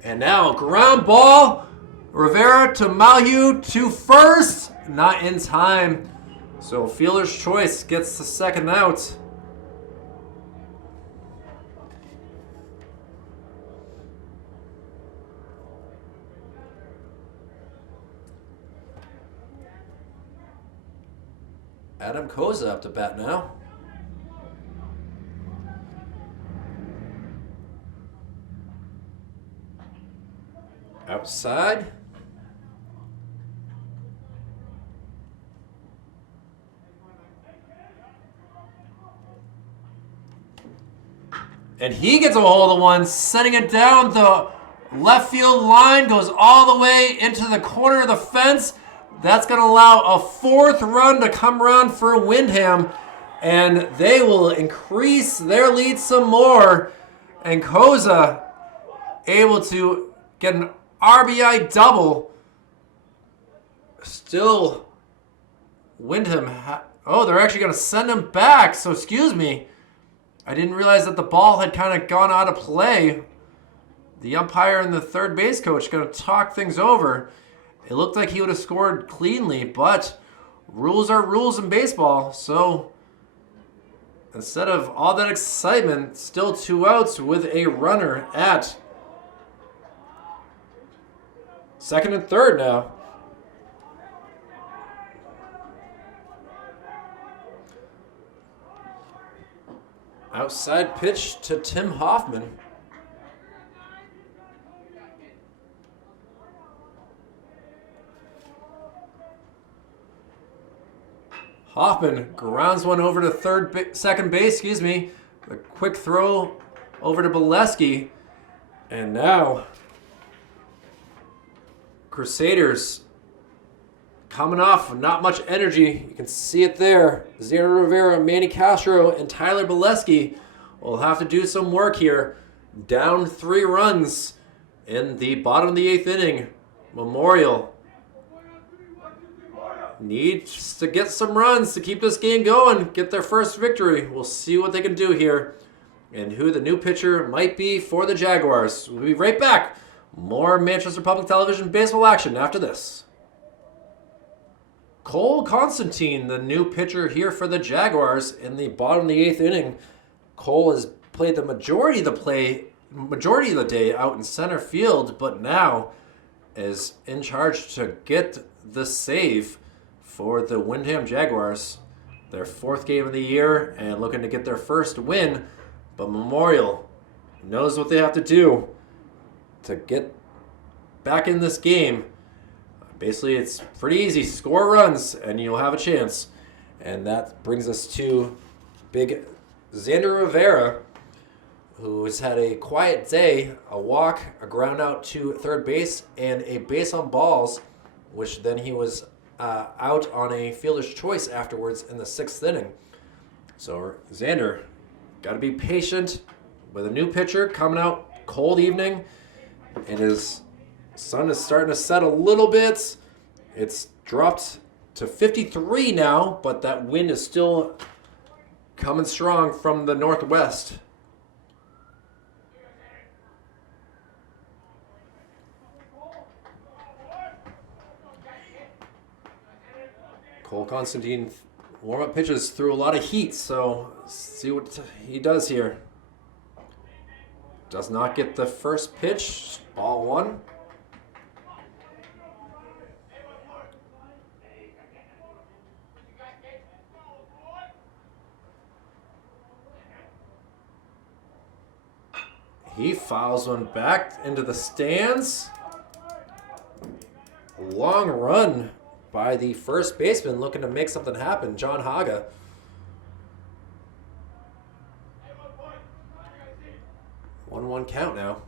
And now ground ball. Rivera to Malhu to first. Not in time. So fielder's choice gets the 2nd out. Adam Koza up to bat now. Outside. And he gets a hold of one, setting it down the left field line, goes all the way into the corner of the fence. That's going to allow a 4th run to come around for Windham, and they will increase their lead some more. And Koza able to get an RBI double. Still, Windham. They're actually going to send him back. So excuse me. I didn't realize that the ball had kind of gone out of play. The umpire and the 3rd base coach going to talk things over. It looked like he would have scored cleanly, but rules are rules in baseball. So instead of all that excitement, still 2 outs with a runner at 2nd and 3rd now. Outside pitch to Tim Hoffman. Hoffman grounds one over to second base, A quick throw over to Bolesky. And now, Crusaders coming off not much energy. You can see it there. Xander Rivera, Manny Castro, and Tyler Bolesky will have to do some work here. Down 3 runs In the bottom of the 8th inning, Memorial needs to get some runs to keep this game going, get their first victory. We'll see what they can do here and who the new pitcher might be for the Jaguars. We'll be right back. More Manchester Public Television baseball action after this. Cole Constantine, the new pitcher here for the Jaguars in the bottom of the 8th inning. Cole has played the majority of the day out in center field, but now is in charge to get the save for the Windham Jaguars. Their 4th game of the year and looking to get their first win, but Memorial knows what they have to do to get back in this game. Basically, it's pretty easy. Score runs and you'll have a chance. And that brings us to big Xander Rivera, who has had a quiet day, a walk, a ground out to third base, and a base on balls, which then he was out on a fielder's choice afterwards in the 6th inning. So Xander, got to be patient with a new pitcher coming out, cold evening, and his sun is starting to set a little bit. It's dropped to 53 now, but that wind is still coming strong from the northwest. Cole Constantine warm-up pitches through a lot of heat, so see what he does here. Does not get the first pitch. Ball 1. He fouls one back into the stands. Long run by the first baseman looking to make something happen, John Haga. One count now.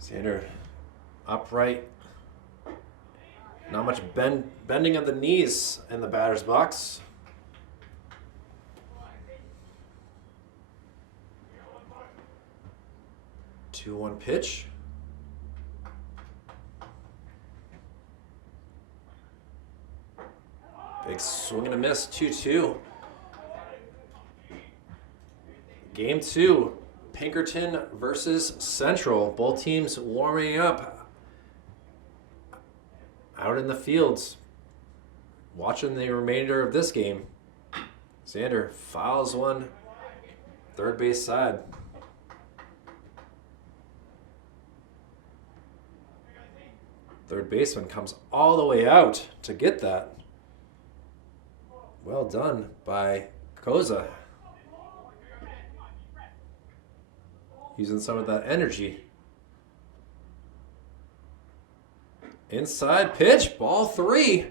Xander upright. Not much bending of the knees in the batter's box. Two one pitch. Big swing and a miss, 2-2. Game 2, Pinkerton versus Central. Both teams warming up out in the fields, watching the remainder of this game. Xander fouls one, third base side. Third baseman comes all the way out to get that. Well done by Koza. Using some of that energy. Inside pitch, ball 3.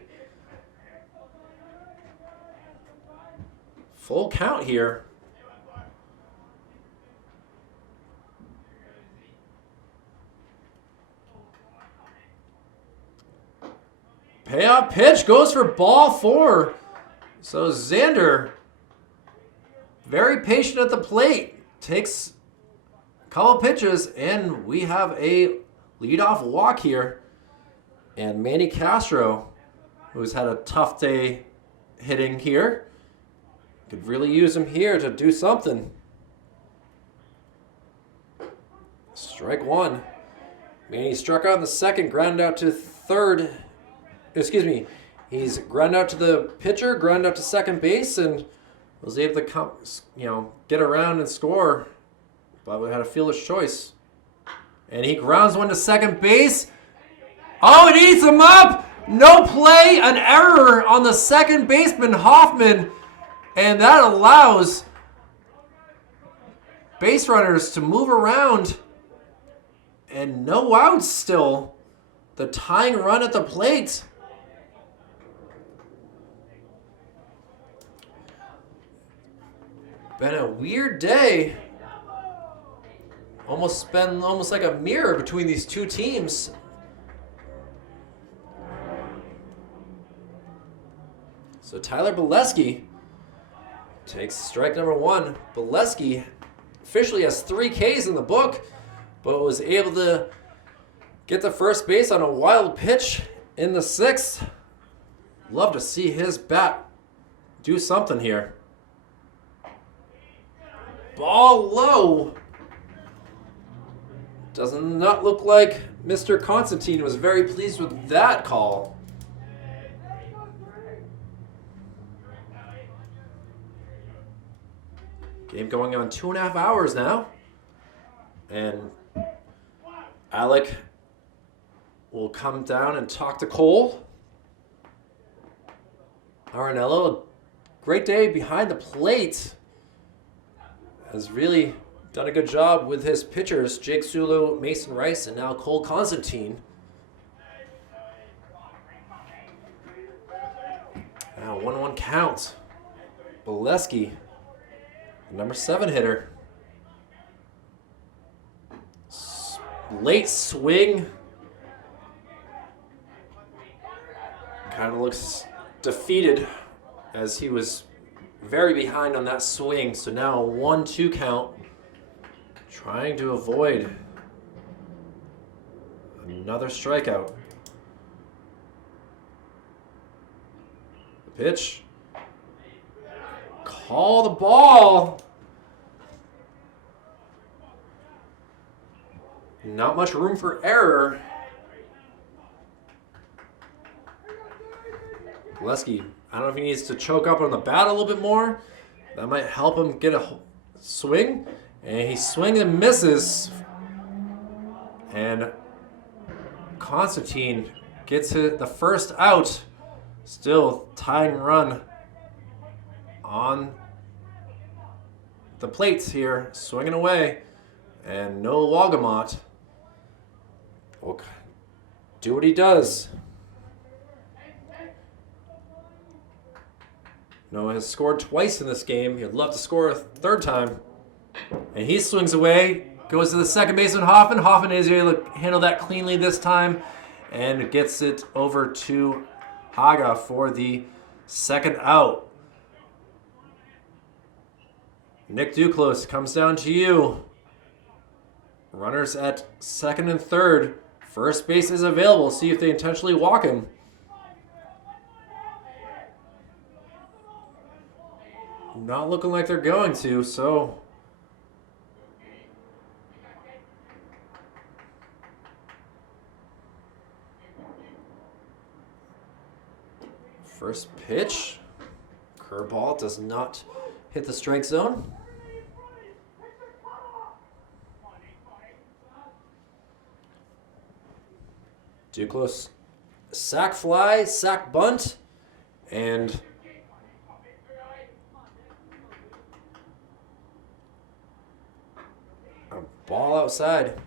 Full count here. Payoff pitch goes for ball 4. So Xander, very patient at the plate, takes a couple pitches, and we have a leadoff walk here. And Manny Castro, who's had a tough day hitting here, could really use him here to do something. Strike 1. Manny struck out in the second, ground out to third. Excuse me. He's ground out to the pitcher, ground out to second base, and was able to come, get around and score. But we had a fielder's choice. And he grounds one to second base. Oh, it eats him up! No play, an error on the second baseman, Hoffman. And that allows base runners to move around. And no outs still. The tying run at the plate. Been a weird day. Almost like a mirror between these two teams. So Tyler Bolesky takes strike number one. Bolesky officially has 3 Ks in the book, but was able to get to first base on a wild pitch in the 6th. Love to see his bat do something here. Ball low. Does not look like Mr. Constantine was very pleased with that call. Game going on 2.5 hours now. And Alec will come down and talk to Cole. Arenello, great day behind the plate. Has really done a good job with his pitchers, Jake Sulu, Mason Rice, and now Cole Constantine. Now 1-1 count. Bolesky, number 7 hitter. Late swing. Kind of looks defeated as he was very behind on that swing. So now a 1-2 count. Trying to avoid another strikeout. The pitch. Call the ball. Not much room for error. Bolesky, I don't know if he needs to choke up on the bat a little bit more. That might help him get a swing. And he swings and misses. And Constantine gets the first out. Still tying run on the plates here. Swinging away. And no Wagamot will do what he does. Noah has scored twice in this game. He'd love to score a 3rd time. And he swings away, goes to the second baseman, Hoffman. Hoffman is able to handle that cleanly this time and gets it over to Haga for the 2nd out. Nick Duclos comes down to you. Runners at 2nd and 3rd. First base is available. See if they intentionally walk him. Not looking like they're going to, so first pitch. Curveball does not hit the strike zone. Duclos, sack fly, sack bunt, and a ball outside.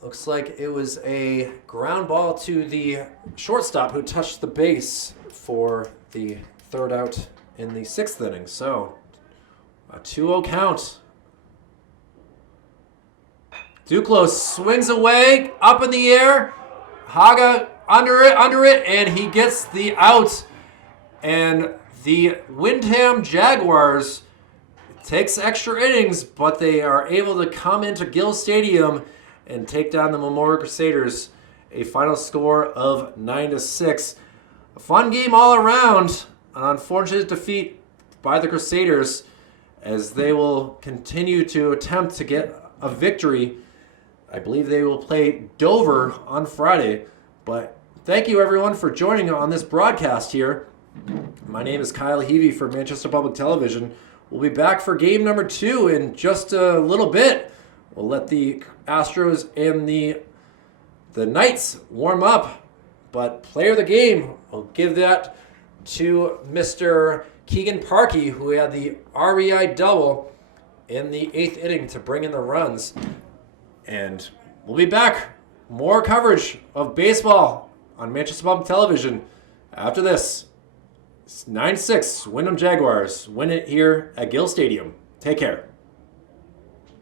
Looks like it was a ground ball to the shortstop who touched the base for the 3rd out in the 6th inning. So a 2-0 count. Duclos swings away, up in the air. Haga under it, and he gets the out. And the Windham Jaguars takes extra innings, but they are able to come into Gill Stadium and take down the Memorial Crusaders. A final score of 9-6. A fun game all around. An unfortunate defeat by the Crusaders as they will continue to attempt to get a victory. I believe they will play Dover on Friday. But thank you everyone for joining on this broadcast here. My name is Kyle Heavey for Manchester Public Television. We'll be back for game number 2 in just a little bit. We'll let the Astros and the Knights warm up. But player of the game, we'll give that to Mr. Keegan Parky, who had the RBI double in the 8th inning to bring in the runs. And we'll be back. More coverage of baseball on Manchester Public Television after this. It's 9-6, Windham Jaguars win it here at Gill Stadium. Take care.